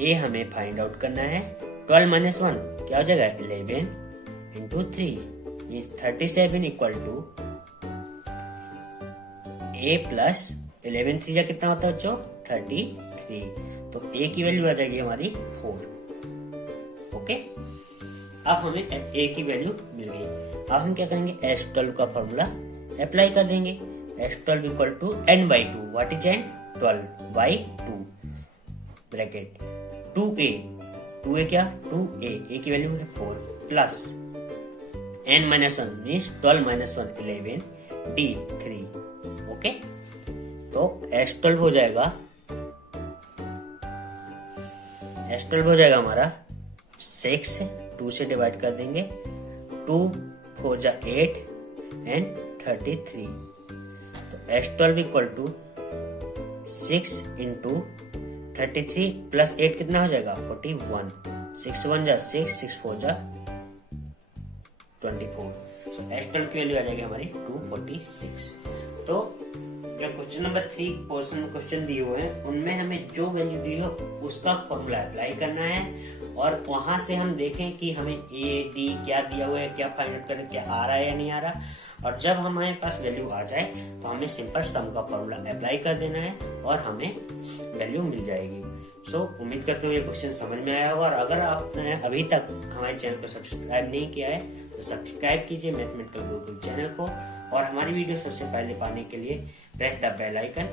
A हमें फाइंड आउट करना है, 12 माइनस 1 क्या हो जाएगा 11 into 3 means 37 equal to A plus 11 3 कितना होता है बच्चों 33। तो A की वैल्यू आ जाएगी हमारी 4। ओके, अब हमें A की वैल्यू मिल गई। अब हम क्या करेंगे, S12 का फॉर्मूला अप्लाई कर देंगे। S12 equal to n/2, what is n, 12/2 bracket 2a क्या 2a, A की वैल्यू है 4 plus n minus 1 means 12 minus 1 11, D 3। Okay, तो S12 हो जाएगा हमारा 6, 2 से डिवाइड कर देंगे, 2 4 जा 8 एंड 33। तो S12 equal to 6 into 33 plus 8 कितना हो जाएगा 41, 6 1 जा 6, 6 4 जा 24। सो S12 की वैल्यू आ जाएगी हमारी 246। तो जो क्वेश्चन नंबर 3 पोर्शन में क्वेश्चन दिए हुए हैं उनमें हमें जो वैल्यू दी हो उसका फॉर्मूला अप्लाई करना है और वहां से हम देखें कि हमें A D क्या दिया हुआ है, क्या फाइंड आउट करें, क्या आ रहा है या नहीं आ रहा। और जब हमारे पास वैल्यू आ जाए तो हमें सिंपल सम का फॉर्मूला अप्लाई कर देना है और हमें वैल्यू मिल जाएगी। सो उम्मीद करते हुए क्वेश्चन समझ में आया होगा। और अगर आपने अभी तक हमारे चैनल को सब्सक्राइब नहीं किया है तो सब्सक्राइब कीजिए मैथमेटिकल गुरुकुल चैनल को, और हमारी वीडियो सबसे पहले पाने के लिए प्रेस द बेल आइकन।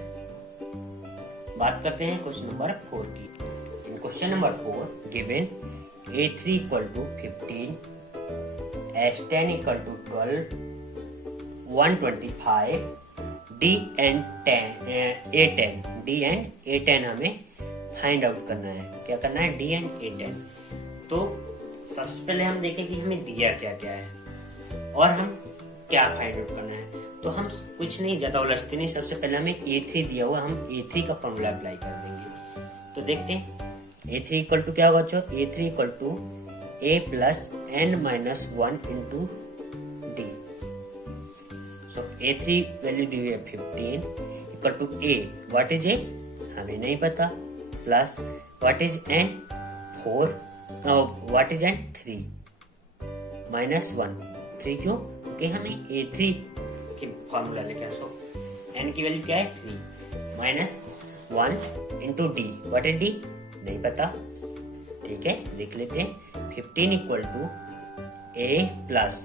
बात करते हैं क्वेश्चन नंबर 4 की। In question number 4 given A3 equal to 15, S10 equal to 12, 125, D and A10 हमें फाइंड आउट करना है। क्या करना है, D एंड A10। तो सबसे पहले हम देखें कि हमें दिया क्या क्या है और हम क्या फाइंड आउट करना है। तो हम कुछ नहीं, ज्यादा उलझते नहीं, सबसे पहले हमें A3 दिया हुआ, हम A3 का फॉर्मूला अप्लाई कर देंगे। तो देखते हैं A3 इक्वल टू क्या होगा बच्चों, A3 equal to A plus n minus 1 into D. So A3 value दी हुई है 15 equal to A, what is A हमें नहीं पता, plus what is n 4, what is n 3 minus 1 3 क्यों, क्योंकि हमें A3 की फॉर्मूला लेके आए। सो n की वैल्यू क्या है 3 minus 1 into D, what is D नहीं पता। ठीक है, देख लेते हैं 15 equal to A plus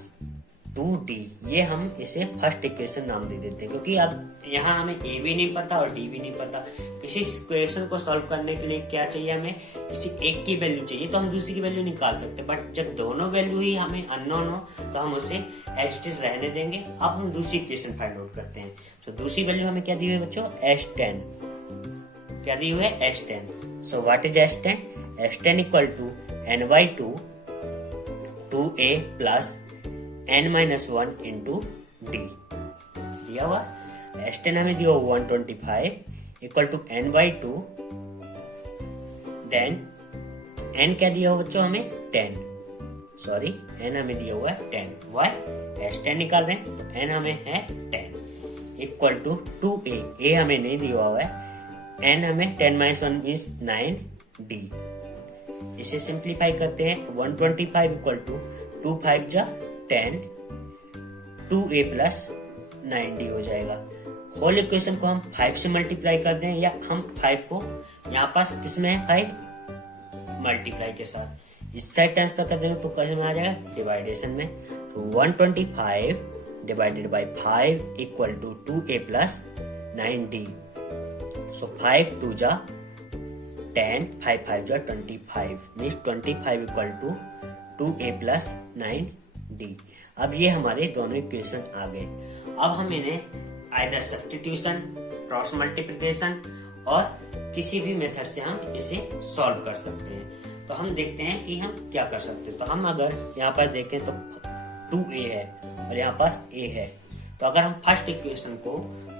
2d, ये हम इसे फर्स्ट इक्वेशन नाम दे देते हैं, क्योंकि अब यहाँ हमें a भी नहीं पता और d भी नहीं पता। किसी इक्वेशन को सॉल्व करने के लिए क्या चाहिए, हमें किसी एक की वैल्यू चाहिए, तो हम दूसरी की वैल्यू निकाल सकते हैं। बट जब दोनों वैल्यू ही हमें अननोन हो तो हम उसे एज इट इज रहने देंगे। अब हम दूसरी इक्वेशन फाइंड आउट करते हैं। तो दूसरी वैल्यू हमें क्या दी हुई है बच्चों, S10, क्या दी हुई है S10। So what is S10? S10 equal to n/2 2a plus n-1 into D दिया हुआ। S10 हमें दिया हुआ 125 equal to n/2, then n क्या दिया हुआ बच्चों हमें 10, सॉरी n हमें दिया हुआ है 10। वाई S10 निकाल रहे हैं तो n हमें है 10 इक्वल टू 2a, a हमें नहीं दिया हुआ है, n हमें 10-1 मीन्स 9d। इसे सिंप्लीफाई करते हैं, 125 इक्वल टू 2 5 जा 10, 2a प्लस 9d हो जाएगा। होल इक्वेशन को हम 5 से मल्टीप्लाई कर दें, या हम 5 को यहाँ पास किसमें है 5 मल्टीप्लाई के साथ इस साइड ट्रांसफर कर देंगे तो कैसे में आ जाएगा डिवाइडेशन में। तो 125 divided by 5 equal to 2a plus 9d। So 5 2 जा 10, 5 5 जा 25 means 25 equal to 2a plus 9d। अब ये हमारे दोनों इक्वेशन आ गए। अब हम इन्हें आइदर सब्स्टिट्यूशन, क्रॉस मल्टीप्लिकेशन और किसी भी मेथड से हम इसे सॉल्व कर सकते हैं। तो हम देखते हैं कि हम क्या कर सकते हैं। तो हम अगर यहाँ पर देखें तो 2a है और यहाँ पास a है, तो अगर हम फर्स्ट इक्वेशन को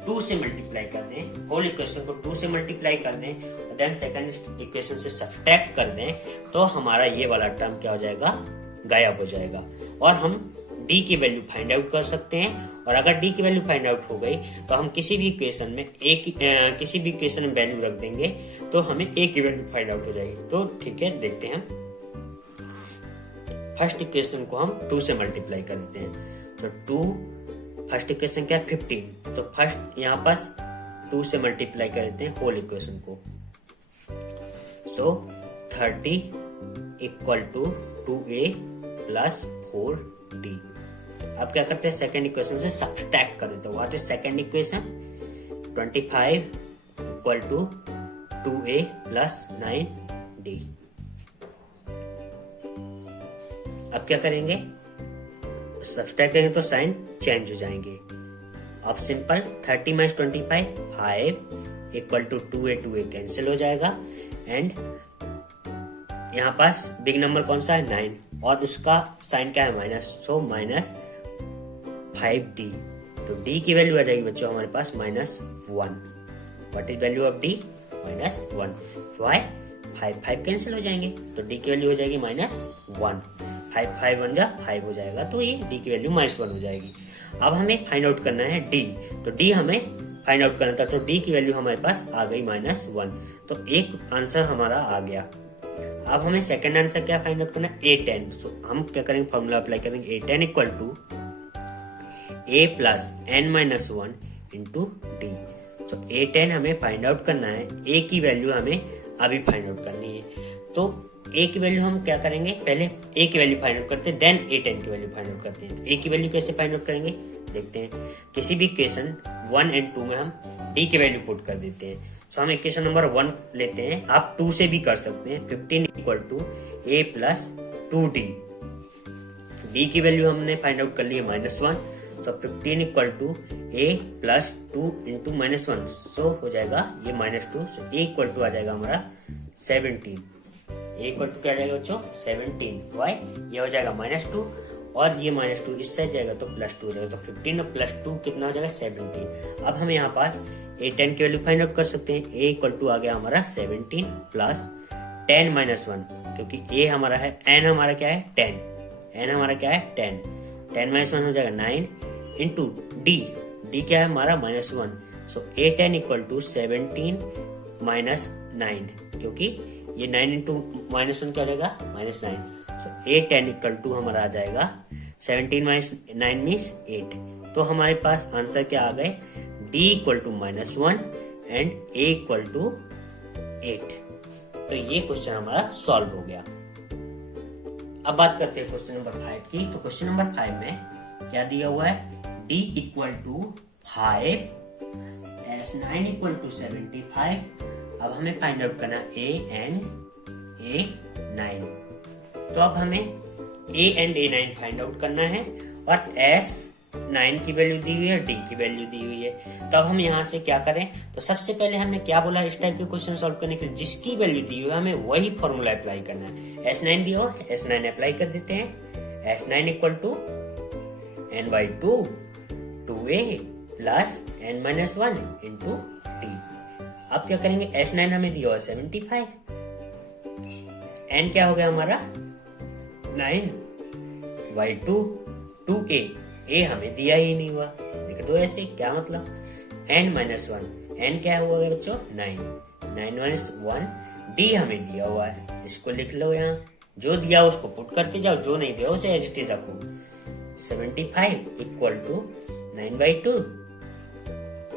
2 से मल्टीप्लाई कर दें, होल इक्वेशन को 2 से मल्टीप्लाई कर दें और देन सेकंड इक्वेशन से सब्ट्रैक्ट कर दें, तो हमारा ये वाला टर्म क्या हो जाएगा, गायब हो जाएगा और हम d की वैल्यू फाइंड आउट कर सकते हैं। और अगर d की वैल्यू फाइंड आउट हो गई तो हम किसी भी इक्वेशन में किसी भी इक्वेशन में वैल्यू रख देंगे तो हमें a की वैल्यू फाइंड आउट हो जाएगी। तो ठीक है, देखते हैं। फर्स्ट इक्वेशन को हम 2 से मल्टीप्लाई कर देते हैं। तो 2 फर्स्ट इक्वेशन क्या है 15, तो फर्स्ट यहाँ पास 2 से मल्टीप्लाई कर देते हैं होल इक्वेशन को। So 30 equal to 2a plus 4d। अब क्या करते हैं, सेकेंड इक्वेशन से सब्ट्रैक्ट कर देते हैं। What is second equation, 25 equal to 2a plus 9d। अब क्या करेंगे, सब्ट्रैक्ट करेंगे तो साइन चेंज हो जाएंगे। अब simple 30 minus 25 5 equal to 2a cancel हो जाएगा एंड यहाँ पास बिग नंबर कौन सा है 9 और उसका साइन क्या है माइनस, सो माइनस 5d। तो d की वैल्यू आ जाएगी बच्चों हमारे पास -1। What is value of d, -1। Why 5 cancel हो जाएंगे तो d की वैल्यू हो जाएगी -1। 5 1 जा 5 हो जाएगा, तो ये d की वैल्यू -1 हो जाएगी। अब हमें फाइंड आउट करना है d, तो d हमें फाइंड आउट करना था, तो d की वैल्यू हमारे पास आ गई -1। तो एक आंसर हमारा आ गया। अब हमें सेकंड आंसर क्या फाइंड आउट करना है, A10। तो हम क्या करेंगे, फॉर्मूला अप्लाई करेंगे, A10 equal to a plus n-1 into D. तो A10 हमें फाइंड आउट करना है, a की वैल्यू हमें अभी फाइंड आउट करनी है। तो a की वैल्यू हम क्या करेंगे, पहले a की वैल्यू फाइंड आउट करते हैं, देन A10 की वैल्यू फाइंड आउट करते हैं। a की वैल्यू कैसे फाइंड आउट करेंगे देखते हैं। किसी भी इक्वेशन 1 और 2 में हम d की वैल्यू पुट कर देते हैं। तो हम इक्वेशन नंबर 1 लेते हैं, आप 2 से भी कर सकते हैं। 15 equal to a plus 2d। d की वैल्यू हमने फाइंड आउट कर ली है -1, तो 15 equal to a plus 2 into -1, so हो जाएगा ये -2। सो a इक्वल टू आ जाएगा हमारा 17। a इक्वल टू क्या आ जाएगा बच्चों 17। वाई ये हो जाएगा -2 और ये -2 इस साइड जाएगा तो +2 हो जाएगा। तो 15 और +2 कितना हो जाएगा 17। अब हम यहाँ पास A10 की वैल्यू फाइंड आउट कर सकते हैं। a इक्वल टू आ गया हमारा 17 प्लस 10 -1, क्योंकि a हमारा है, n हमारा क्या है 10, n हमारा क्या है 10, 10 -1 हो जाएगा 9 इंटू d क्या है हमारा -1। सो A10 इक्वल टू 17 माइनस 9, क्योंकि ये 9 इंटू -1 क्या हो जाएगा -9। सो A10 इक्वल टू हमारा आ जाएगा 17 माइनस 9 मीन्स 8। तो हमारे पास आंसर क्या आ गए, d equal to -1 and a equal to 8। तो ये क्वेश्चन हमारा सॉल्व हो गया। अब बात करते हैं क्वेश्चन नंबर 5 की। तो क्वेश्चन नंबर 5 में क्या दिया हुआ है, D equal to 5, S9 equal to 75। अब हमें फाइंड आउट करना A एंड A9। तो अब हमें A and A9 find out करना है और S9 की वैल्यू दी हुई है, D की वैल्यू दी हुई है। तो अब हम यहाँ से क्या करें, तो सबसे पहले हमने क्या बोला इस टाइप के क्वेश्चन सॉल्व करने के लिए, जिसकी वैल्यू दी हुई है हमें वही फॉर्मूला अप्लाई करना है। S9 दिया हो, S9 अप्लाई कर देते हैं। S9 equal to n/2 2a plus n-1 into d। अब क्या करेंगे, S9 हमें दिया हुआ 75, n क्या हो गया हमारा 9/2 2a, a हमें दिया ही नहीं हुआ, लिख दो ऐसे। क्या मतलब, n-1, n क्या हुआ बच्चों 9, 9-1 d हमें दिया हुआ है, इसको लिख लो यहाँ। जो दिया उसको पुट करते जाओ, जो नहीं दिया उसे एज इट इज रखो। 75 इक्वल टू 9/2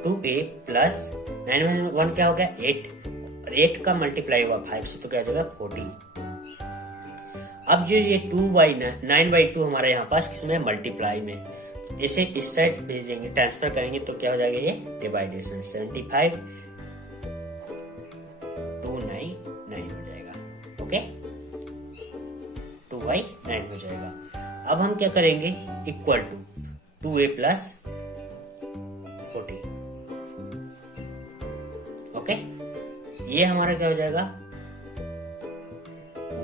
2a प्लस 9-1 क्या हो गया 8, और 8 का मल्टीप्लाई हुआ 5 से तो क्या हो जाएगा 40। अब जो ये 9/2 हमारे यहाँ पास किसमें मल्टीप्लाई में, इसे इस साइड भेजेंगे, ट्रांसफर करेंगे तो क्या हो जाएगा ये डिवाइडेशन। 75 2/9 हो जाएगा। ओके, 2/9 हो जाएगा। अब हम क्या करेंगे, equal to 2a plus 40। Okay, ये हमारा क्या हो जाएगा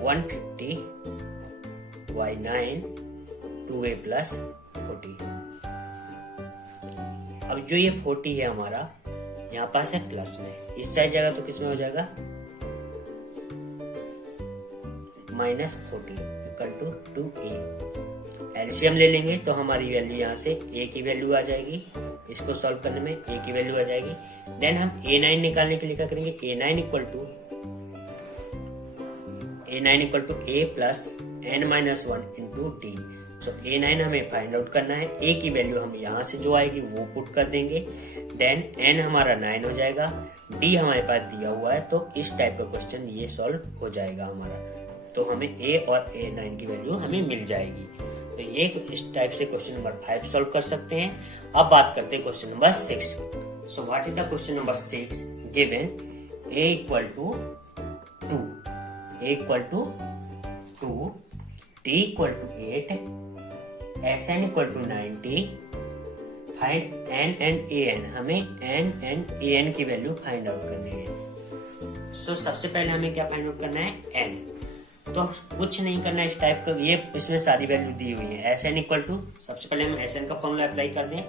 150/9 2a प्लस 40। अब जो ये 40 है हमारा यहाँ पास है प्लस में, इस साइड जाएगा तो किसमें हो जाएगा -40 इक्वल टू 2a। एलसीएम ले लेंगे तो हमारी वैल्यू यहाँ से a की वैल्यू आ जाएगी, इसको सॉल्व करने में a की वैल्यू आ जाएगी। देन हम a9 निकालने के लिए क्या करेंगे, a9 equal to a plus n-1 into d। So a9 हमें फाइंड आउट करना है, a की वैल्यू हम यहाँ से जो आएगी वो पुट कर देंगे। देन n हमारा 9 हो जाएगा, d हमारे पास दिया हुआ है, तो इस टाइप का क्वेश्चन ये सॉल्व हो जाएगा हमारा। तो हमें a और a9 की वैल्यू हमें मिल जाएगी। तो ये इस टाइप से क्वेश्चन नंबर 5 सॉल्व कर सकते हैं। अब बात करते हैं question number 6। So what is the question number 6? Given a equal to 2, a equal to 2, t equal to 8, sn equal to 90, find n and an। हमें n एंड an की value find out करनी है। सो सबसे पहले हमें क्या find out करना है, n। तो कुछ नहीं करना इस टाइप का, ये इसमें सारी वैल्यू दी हुई है। Sn इक्वल टू, सबसे पहले हम Sn का फॉर्मूला अप्लाई कर दें,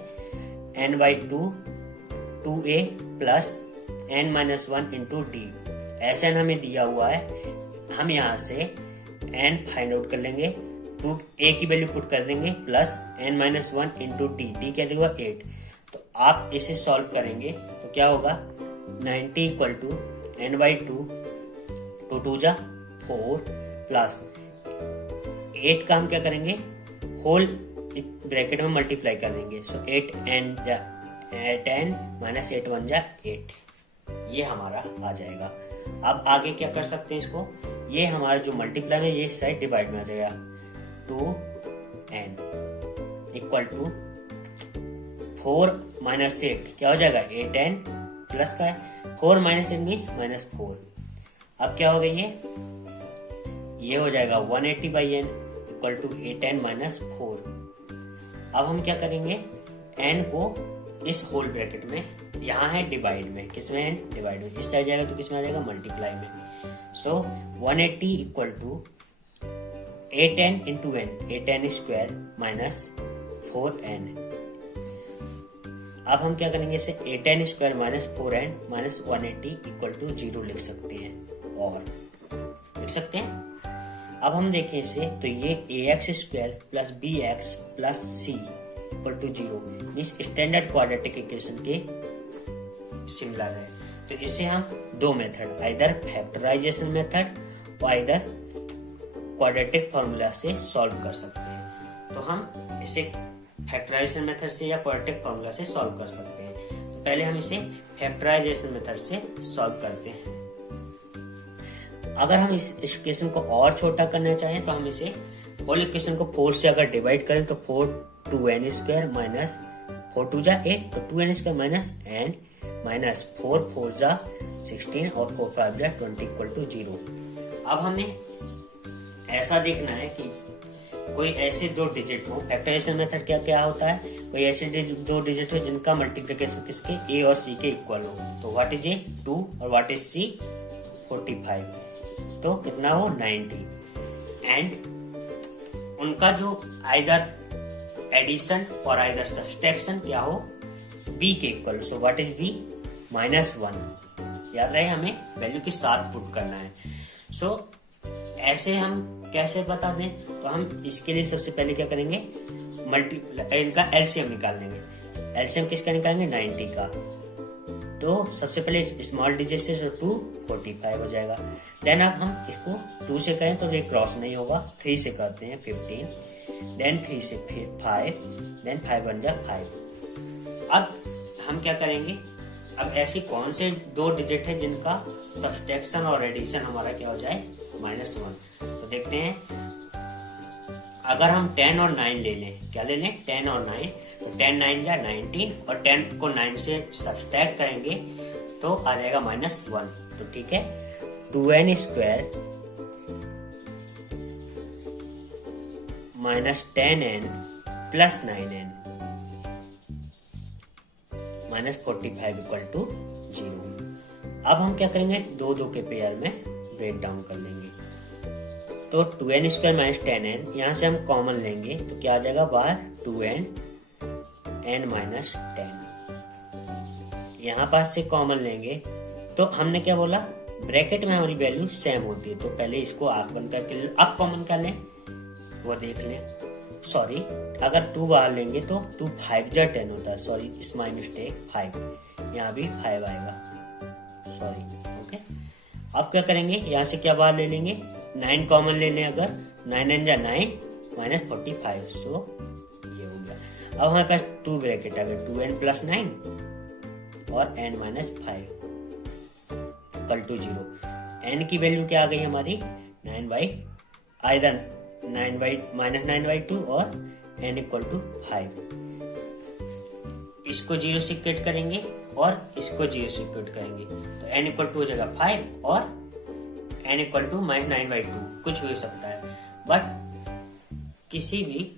n/2 2a plus n-1 into d। Sn हमें दिया हुआ है, हम यहाँ से n फाइंड आउट कर लेंगे, 2a की वैल्यू पुट कर देंगे प्लस n-1 इंटू d क्या दिया हुआ 8। तो आप इसे सॉल्व करेंगे तो क्या होगा, 90 इक्वल टू n/2 2 2 जा 4 प्लस 8 का हम क्या करेंगे, होल ब्रैकेट में मल्टीप्लाई कर देंगे। सो 8n जा 10 माइनस 8 1 जा 8, ये हमारा आ जाएगा। अब आगे क्या कर सकते हैं इसको, ये हमारा जो मल्टीप्लाई है ये साइड डिवाइड में आ जाएगा। 2n इक्वल टू 4 माइनस 8 क्या हो जाएगा 8n प्लस का 4 माइनस 8 मीन्स -4। अब क्या हो गई ये हो जाएगा 180/n equal to 8n minus 4। अब हम क्या करेंगे, n को इस होल ब्रैकेट में, यहाँ है डिवाइड में, किसमें n डिवाइड में, इस साइड जाएगा तो किसमें आ जाएगा मल्टीप्लाई में। So 180 equal to 8n into n, 8n square minus 4n। अब हम क्या करेंगे इसे 8n square minus 4n minus 180 equal to 0 लिख सकते हैं, और लिख सकते हैं। अब हम देखें इसे तो ये ax square plus bx plus c equal to 0 means standard quadratic equation के सिमिलर है। तो इसे हम दो मेथड, आइदर फैक्टराइजेशन मेथड और आइदर क्वाड्रेटिक फॉर्मूला से सॉल्व कर सकते हैं। तो हम इसे फैक्टराइजेशन मेथड से या क्वाड्रेटिक फॉर्मूला से सॉल्व कर सकते हैं। तो पहले हम इसे फैक्टराइजेशन मेथड से सॉल्व करते हैं। अगर हम इस इक्वेशन को और छोटा करना चाहें तो हम इसे होल इक्वेशन को 4 से अगर डिवाइड करें तो 4 2n स्क्वायर माइनस 4 2 जा 8, तो 2n square minus n minus 4 4 जा 16 और 4 5 जा 20 इक्वल टू 0। अब हमें ऐसा देखना है कि कोई ऐसे दो डिजिट हो, फैक्टराइजेशन मेथड क्या क्या होता है, कोई ऐसे दो डिजिट हो जिनका मल्टीप्लिकेशन किसके a और c के इक्वल हो। तो व्हाट इज a 2 और व्हाट इज c 45, तो कितना हो 90। एंड उनका जो आइदर एडिशन और आइदर सब्सट्रैक्शन क्या हो b के equal. So what is b -1। याद रहे हमें वैल्यू के साथ पुट करना है। सो ऐसे हम कैसे बता दें, तो हम इसके लिए सबसे पहले क्या करेंगे, इनका एलसीएम निकाल लेंगे। एलसीएम किसका निकालेंगे 90 का। तो सबसे पहले स्मॉल डिजिट से 2 45 हो जाएगा। देन अब हम इसको 2 से करें तो ये क्रॉस नहीं होगा, 3 से करते हैं 15, देन 3 से 5, देन 5 1 जा 5। अब हम क्या करेंगे, अब ऐसी कौन से दो डिजिट है जिनका सब्सट्रैक्शन और एडिशन हमारा क्या हो जाए -1। तो देखते हैं, अगर हम 10 और 9 ले लें, क्या ले लें 10 और 9, तो 10 9 जा 19 और 10 को 9 से सब्सट्रैक्ट करेंगे तो आ जाएगा -1। तो ठीक है, 2n square minus 10n plus 9n minus 45 equal to 0। अब हम क्या करेंगे, दो दो के पेयर में ब्रेक डाउन कर लेंगे। तो 2n स्क्वायर माइनस 10n, यहाँ से हम कॉमन लेंगे तो क्या आ जाएगा बाहर 2n n माइनस 10। यहाँ पास से कॉमन लेंगे तो हमने क्या बोला, ब्रैकेट में हमारी वैल्यू सेम होती है, तो पहले इसको आग बंद करके अब कॉमन कर लें, वो देख लें। सॉरी, अगर 2 बाहर लेंगे तो 2 5 जा 10 होता है, सॉरी इट्स माय मिस्टेक, 5 यहाँ भी 5 आएगा, सॉरी। ओके, अब क्या करेंगे, यहाँ से क्या बाहर ले लेंगे, 9 कॉमन ले लें, अगर 9 9 जा 9 माइनस 45, सो ये हो गया। अब हमारे पास 2 ब्रैकेट आ गए, 2n प्लस 9 और n minus 5 equal to 0। n की वैल्यू क्या आ गई हमारी 9/2 और n इक्वल टू 5। इसको 0 से इक्वेट करेंगे और इसको 0 से इक्वेट करेंगे, तो n इक्वल टू हो जाएगा 5 और n इक्वल टू -9/2, कुछ भी हो सकता है, बट किसी भी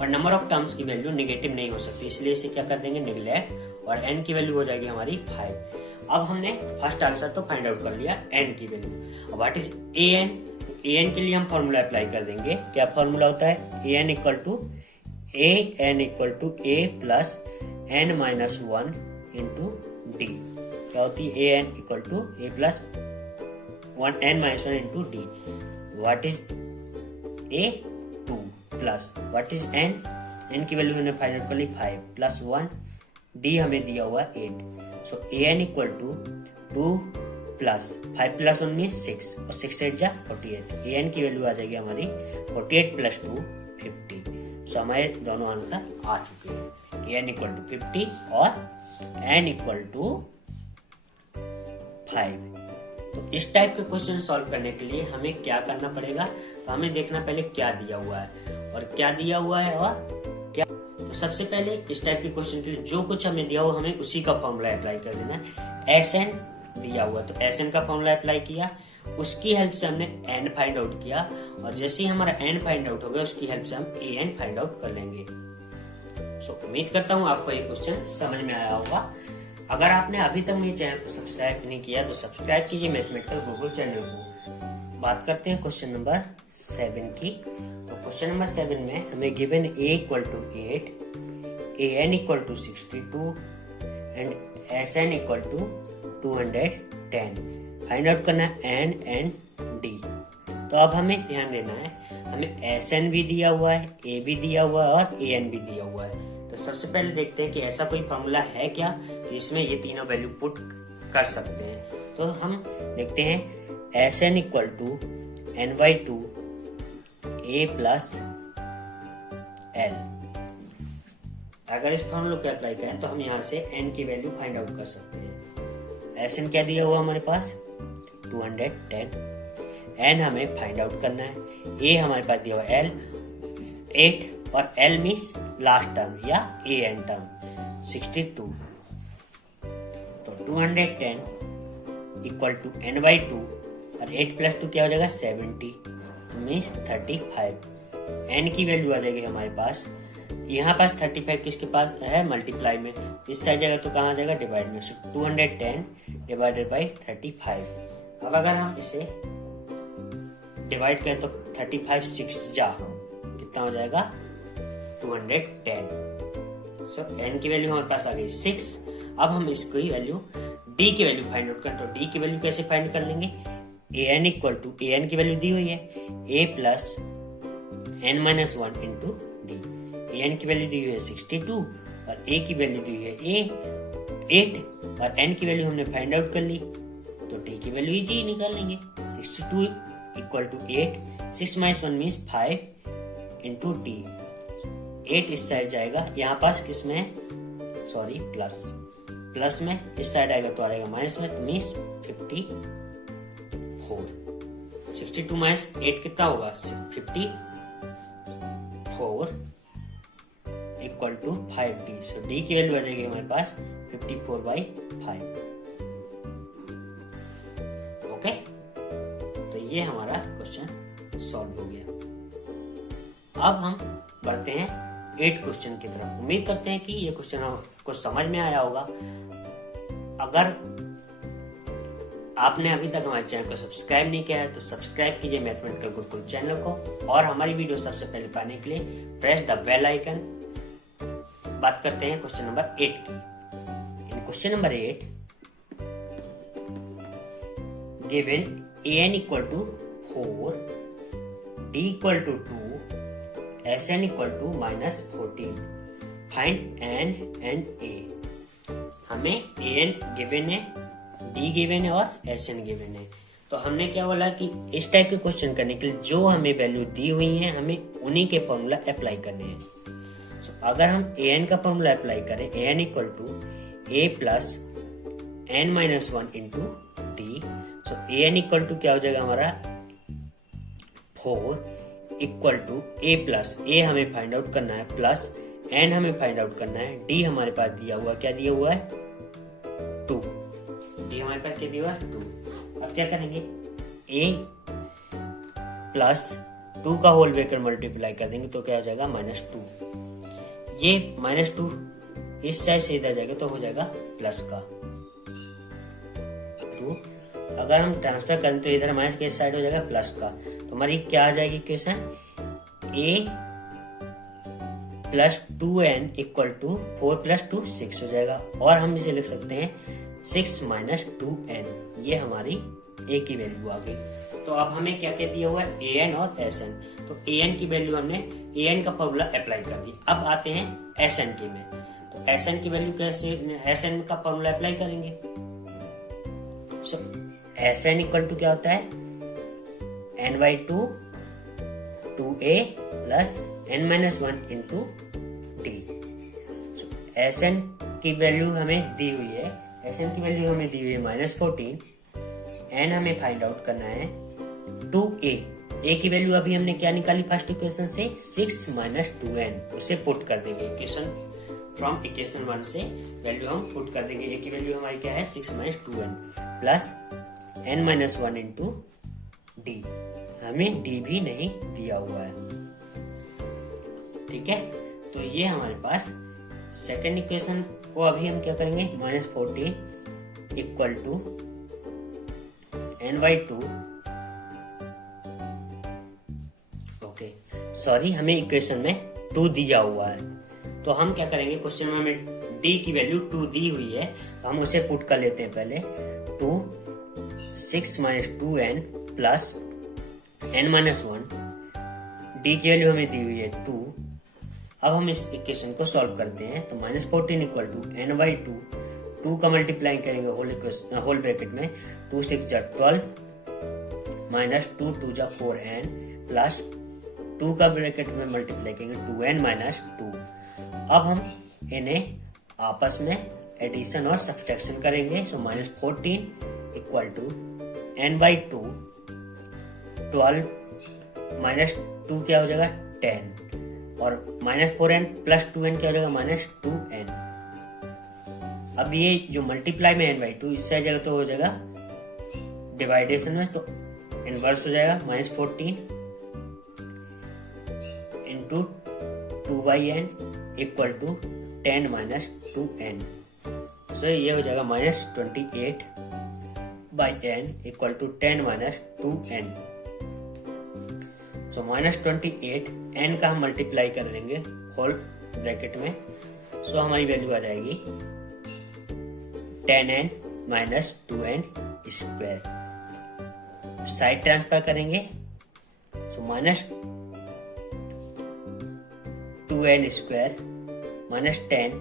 और नंबर ऑफ टर्म्स की वैल्यू नेगेटिव नहीं हो सकती, इसलिए इसे क्या कर देंगे नेग्लेक्ट, और n की वैल्यू हो जाएगी हमारी 5। अब हमने फर्स्ट आंसर तो फाइंड आउट कर लिया n की वैल्यू। अब व्हाट इज an, an के लिए हम फॉर्मूला अप्लाई कर देंगे। क्या फॉर्मूला होता है, an equal to a plus n minus 1 into D. क्या होती है an equal to a plus n minus 1 into D. What is a 2 plus what is n की वैल्यू हमने फाइंड आउट कर ली 5 प्लस 1, डी हमें दिया हुआ 8। So an equal to 2 plus 5 plus 1 में 6 और 6 8 जा 48। an की वैल्यू आ जाएगी हमारी 48 प्लस 2 50। सो हमारे दोनों आंसर आ चुके हैं, an इक्वल टू 50 और n इक्वल टू 5। तो इस टाइप के क्वेश्चन सॉल्व करने के लिए हमें क्या करना पड़ेगा, तो हमें देखना पहले क्या दिया हुआ है और क्या दिया हुआ है और क्या। तो सबसे पहले इस टाइप के क्वेश्चन के लिए जो कुछ हमें दिया हुआ हमें उसी का फॉर्मूला अप्लाई कर देना है। Sn दिया हुआ तो Sn का फॉर्मूला अप्लाई किया, उसकी हेल्प से हमने n फाइंड आउट किया, और जैसे ही हमारा n फाइंड आउट हो गया उसकी हेल्प से हम an फाइंड आउट कर लेंगे। सो उम्मीद करता हूँ आपको ये क्वेश्चन समझ में आया होगा। अगर आपने अभी तक मेरे चैनल को सब्सक्राइब नहीं किया तो सब्सक्राइब कीजिए मैथमेटिकल गूगल चैनल को। बात करते हैं क्वेश्चन नंबर 7 की। तो क्वेश्चन नंबर 7 में हमें given a equal to 8, an equal to 62 and sn equal to 210 find out करना है n एंड d। तो अब हमें ध्यान देना है, हमें sn भी दिया हुआ है, a भी दिया हुआ है और an भी दिया हुआ है। तो सबसे पहले देखते हैं कि ऐसा कोई फॉर्मूला है क्या जिसमें ये तीनों वैल्यू पुट कर सकते हैं। तो हम देखते हैं Sn equal to n/2 a plus l। अगर इस फॉर्मूला को अप्लाई करें तो हम यहाँ से n की वैल्यू फाइंड आउट कर सकते हैं। Sn क्या दिया हुआ हमारे पास 210, n हमें फाइंड आउट करना है, a हमारे पास दिया हुआ l 8 और L मीन्स लास्ट टर्म या AN टर्म 62। तो 210 इक्वल टू n/2 और 8 + 2 क्या हो जाएगा 70 मीन्स 35। n की वैल्यू आ जाएगी हमारे पास, यहाँ पास 35 किसके पास है मल्टीप्लाई में, इस साइड जाएगा तो कहाँ आ जाएगा डिवाइड में। 210 डिवाइडेड बाई 35। अब अगर हम इसे डिवाइड करें तो 35 6 जा कितना हो जाएगा 210। सो n की वैल्यू हमारे पास आ गई 6। अब हम इसकी वैल्यू d की वैल्यू फाइंड आउट करें तो d की वैल्यू कैसे फाइंड कर लेंगे। an इक्वल टू an की वैल्यू दी हुई है a plus n-1 into d. an की वैल्यू दी हुई है 62 और a की वैल्यू दी हुई है 8 और n की वैल्यू हमने फाइंड आउट कर ली तो d की वैल्यू जी निकाल लेंगे। 62 equal to 8, 6 - 1 means 5 into D. 8 इस साइड जाएगा, यहाँ पास किस में सॉरी प्लस में, इस साइड आएगा तो आएगा माइनस में, मीन्स 54। 62 - 8 कितना होगा 54 equal to 5d। So d की वैल्यू आ जाएगी हमारे पास 54/5। ओके, तो ये हमारा क्वेश्चन सॉल्व हो गया। अब हम बढ़ते हैं 8 क्वेश्चन की तरफ। उम्मीद करते हैं कि ये क्वेश्चन आपको समझ में आया होगा। अगर आपने अभी तक हमारे चैनल को सब्सक्राइब नहीं किया है तो सब्सक्राइब कीजिए मैथमेटिकल गुरुकुल चैनल को, और हमारी वीडियो सबसे पहले पाने के लिए प्रेस द बेल आइकन। बात करते हैं क्वेश्चन नंबर 8 की। In question number 8 given an equal to 4, d equal to 2, sn equal to -14, find n and a। हमें an गिवन है, d गिवन है और sn गिवन है। तो हमने क्या बोला कि इस टाइप के क्वेश्चन करने के लिए जो हमें वैल्यू दी हुई है हमें उन्हीं के फॉर्मूला अप्लाई करने हैं। अगर हम an का फॉर्मूला अप्लाई करें, an equal to a plus n-1 into D. So an equal to क्या हो जाएगा हमारा 4 equal to a plus a हमें फाइंड आउट करना है, प्लस n हमें फाइंड आउट करना है, d हमारे पास दिया हुआ क्या दिया हुआ है 2। d हमारे पास क्या दिया हुआ है 2। अब क्या करेंगे a प्लस 2 का होल ब्रैकेट मल्टीप्लाई कर देंगे तो क्या हो जाएगा -2। ये -2 इस साइड से इधर जाएगा तो हो जाएगा प्लस का 2। अगर हम ट्रांसफर करें तो इधर माइनस के इस साइड हो जाएगा प्लस का। तो हमारी क्या आ जाएगी equation a plus 2n equal to 4 + 2 6 हो जाएगा, और हम इसे लिख सकते हैं 6 - 2n। ये हमारी a की वैल्यू आ गई। तो अब हमें क्या क्या दिया हुआ है an और sn। तो an की वैल्यू हमने an का फॉर्मूला अप्लाई कर दी। अब आते हैं sn की में। तो sn की वैल्यू कैसे sn का फॉर्मूला अप्लाई करेंगे। सो sn इक्वल टू क्या होता है n/2 2a plus n-1 into D. sn की वैल्यू हमें दी हुई है, sn की वैल्यू हमें दी हुई है -14, n हमें फाइंड आउट करना है 2a। a की वैल्यू अभी हमने क्या निकाली फर्स्ट इक्वेशन से 6 - 2n, उसे पुट कर देंगे इक्वेशन फ्रॉम इक्वेशन 1 से वैल्यू हम पुट कर देंगे। a की वैल्यू हमारी क्या है 6 - 2n plus n-1 into D. हमें डी भी नहीं दिया हुआ है, ठीक है। तो ये हमारे पास सेकेंड इक्वेशन को अभी हम क्या करेंगे -14 equal to n/2। Okay sorry, हमें इक्वेशन में 2 दिया हुआ है, तो हम क्या करेंगे क्वेश्चन में हमें d की वैल्यू 2 दी हुई है, तो हम उसे पुट कर लेते हैं पहले। 2 6 - 2n प्लस n-1, d की वैल्यू हमें दी हुई है 2। अब हम इस इक्वेशन को सॉल्व करते हैं। तो -14 इक्वल टू n/2, 2 का मल्टीप्लाई करेंगे होल ब्रैकेट में, 2 6 जा 12 -2 2 जा 4n प्लस 2 का ब्रैकेट में मल्टीप्लाई करेंगे 2n - 2। अब हम इन्हें आपस में एडिशन और सब्सट्रैक्शन करेंगे। सो -14 इक्वल टू n/2 12 - 2 क्या हो जाएगा 10 और -4n प्लस 2n क्या हो जाएगा, -2n। अब ये जो मल्टीप्लाई में n/2 इससे आ जाएगा तो हो जाएगा डिवाइडेशन में, तो इनवर्स हो जाएगा -14 into 2/n equal to 10 - 2n। सो ये हो जाएगा -28/n equal to 10 - 2n। So -28 n का हम मल्टीप्लाई कर देंगे होल ब्रैकेट में, सो हमारी वैल्यू आ जाएगी 10n - 2n square. Side transfer करेंगे सो -2n स्क्वायर -10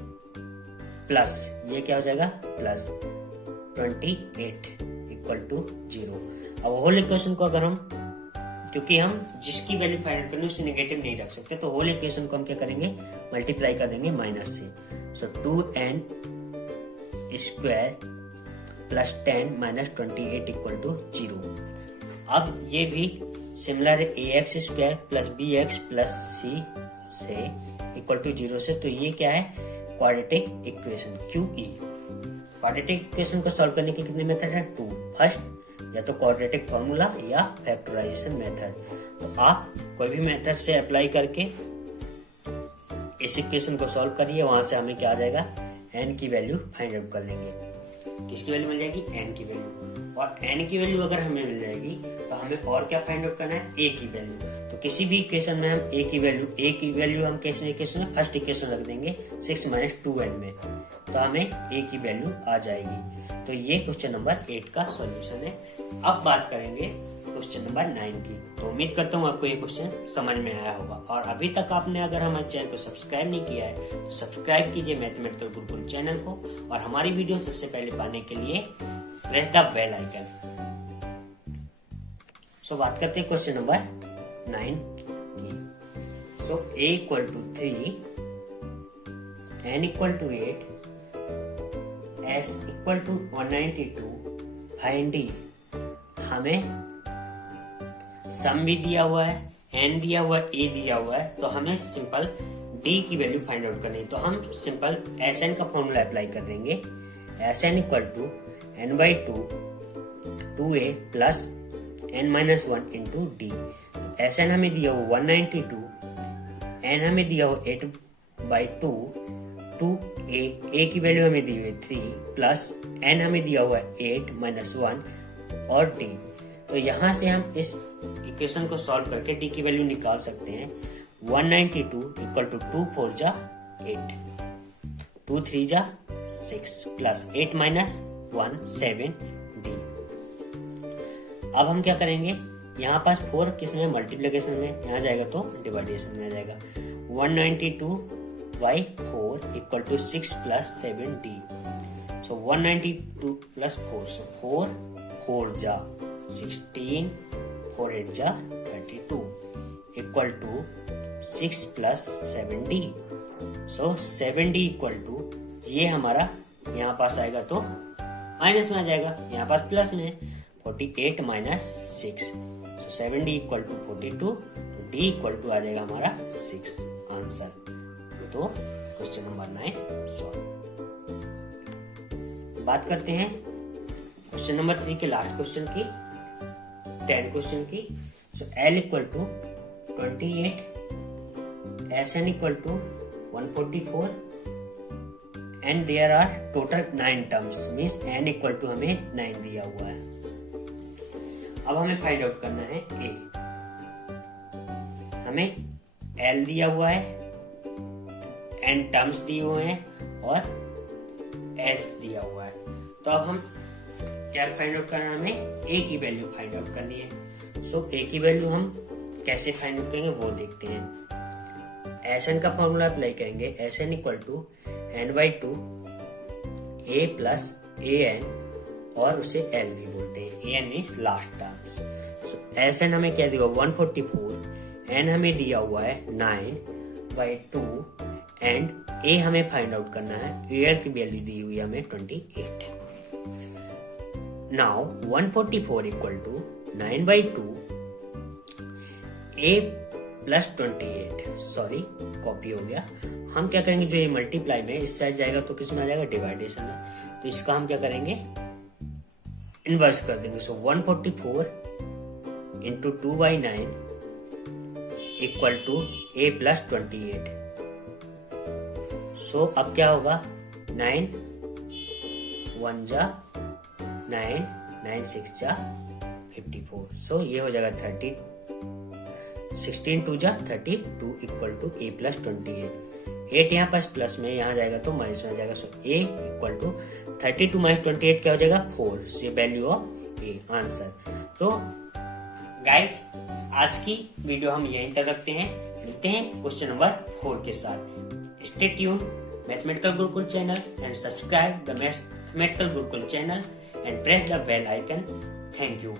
प्लस ये क्या हो जाएगा प्लस 28 इक्वल टू 0। अब होल इक्वेशन को अगर हम, क्योंकि हम जिसकी वैल्यू फाइंड करेंगे उससे नेगेटिव नहीं रख सकते, तो होल इक्वेशन को हम क्या करेंगे, मल्टीप्लाई कर देंगे माइनस से। So 2n square plus 10 - 28 equal to 0। अब ये भी सिमिलर है ax square plus bx plus c से इक्वल टू 0 से, तो ये क्या है, quadratic equation QE। Quadratic equation को सॉल्व करने के कितने मेथड है, 2। फर्स्ट या तो क्वाड्रेटिक फॉर्मूला या फैक्टराइजेशन मेथड। तो आप कोई भी मेथड से अप्लाई करके इस इक्वेशन को सॉल्व करिए, वहां से हमें क्या आ जाएगा, n की वैल्यू फाइंड आउट कर लेंगे। किसकी वैल्यू मिल जाएगी, n की वैल्यू। और n की वैल्यू अगर हमें मिल जाएगी तो हमें और क्या फाइंड आउट करना है, a की वैल्यू। तो किसी भी इक्वेशन में हम a की वैल्यू हम कैसे इक्वेशन में फर्स्ट इक्वेशन रख देंगे 6 - 2n में, तो हमें a की वैल्यू आ जाएगी। तो ये क्वेश्चन नंबर 8 का सॉल्यूशन है। अब बात करेंगे क्वेश्चन नंबर 9 की। तो उम्मीद करता हूँ आपको ये क्वेश्चन समझ में आया होगा, और अभी तक आपने अगर हमारे चैनल को सब्सक्राइब नहीं किया है तो सब्सक्राइब कीजिए मैथमेटिकल गुरुकुल चैनल को, और हमारी वीडियो सबसे पहले पाने के लिए press the bell icon. So बात करते हैं क्वेश्चन नंबर 9 की। So a equal to 3, n equal to 8, s equal to 192, find d। हमें सम भी दिया हुआ है, n दिया हुआ है, a दिया हुआ है, तो हमें सिंपल d की वैल्यू फाइंड आउट करनी है। तो हम सिंपल Sn का फॉर्मूला अप्लाई कर देंगे। Sn equal to n/2 2a plus n-1 into D. Sn हमें दिया हो 192, n हमें दिया हो 8/2, 2a की वैल्यू हमें दी हुई है 3 प्लस n हमें दिया हुआ है 8 - 1 और d। तो यहाँ से हम इस इक्वेशन को सॉल्व करके d की वैल्यू निकाल सकते हैं। 192 इक्वल टू 2 4 जा 8, 2 3 जा 6 प्लस 8 - 1 7 d। अब हम क्या करेंगे, यहाँ पास 4 किस में, मल्टीप्लिकेशन में, यहाँ जाएगा तो डिवाइडेशन में आ जाएगा। 192/4 equal to 6 plus 7d। So 192 plus 4, so 4 4 जा 16, 4 8 जा 32 equal to 6 plus 7d। So 7d equal to, ये हमारा यहाँ पास आएगा तो माइनस में आ जाएगा, यहाँ पास प्लस में 48 - 6। सो 7d इक्वल टू 42, तो d इक्वल टू आ जाएगा हमारा 6 आंसर। तो क्वेश्चन नंबर 9 सॉल्व। बात करते हैं क्वेश्चन नंबर 3 के लास्ट क्वेश्चन की, 10 क्वेश्चन की। So l equal to 28, Sn equal to 144 and there are total 9 terms, means n equal to हमें 9 दिया हुआ है। अब हमें फाइंड आउट करना है a। हमें l दिया हुआ है, n टर्म्स दिए हुए हैं और s दिया हुआ है। तो अब हम क्या फाइंड आउट करना है, हमें a की वैल्यू फाइंड आउट करनी है। सो a की वैल्यू हम कैसे फाइंड आउट करेंगे वो देखते हैं। Sn का फॉर्मूला अप्लाई करेंगे। Sn equal to n/2 a plus an, और उसे l भी बोलते हैं। an means last terms. Sn हमें क्या दिया हुआ 144, n हमें दिया हुआ है 9/2 एंड a हमें फाइंड आउट करना है। a की वैल्यू दी हुई है हमें 28। Now 144 equal to 9/2, a plus 28, sorry copy हो गया। हम क्या करेंगे, जो ये मल्टीप्लाई में इस साइड जाएगा तो किस में आ जाएगा, डिवाइडेशन में, तो इसका हम क्या करेंगे, इनवर्स कर देंगे। So 144 into 2/9 equal to a plus 28। So अब क्या होगा, 9 1 जा 9, 9 6 जा 54। सो ये हो जाएगा 30, 16 2 जा 32 इक्वल टू a प्लस 28। 8 यहाँ पास प्लस में, यहाँ जाएगा तो माइनस में आ जाएगा। सो a इक्वल टू 32 माइनस 28 क्या हो जाएगा, 4। ये वैल्यू ऑफ a, आंसर। तो गाइस आज की वीडियो हम यहीं तक रखते हैं, मिलते हैं क्वेश्चन नंबर 4 के साथ। Stay tune mathematical Gurukul channel and subscribe the mathematical Gurukul channel and press the bell icon. Thank you.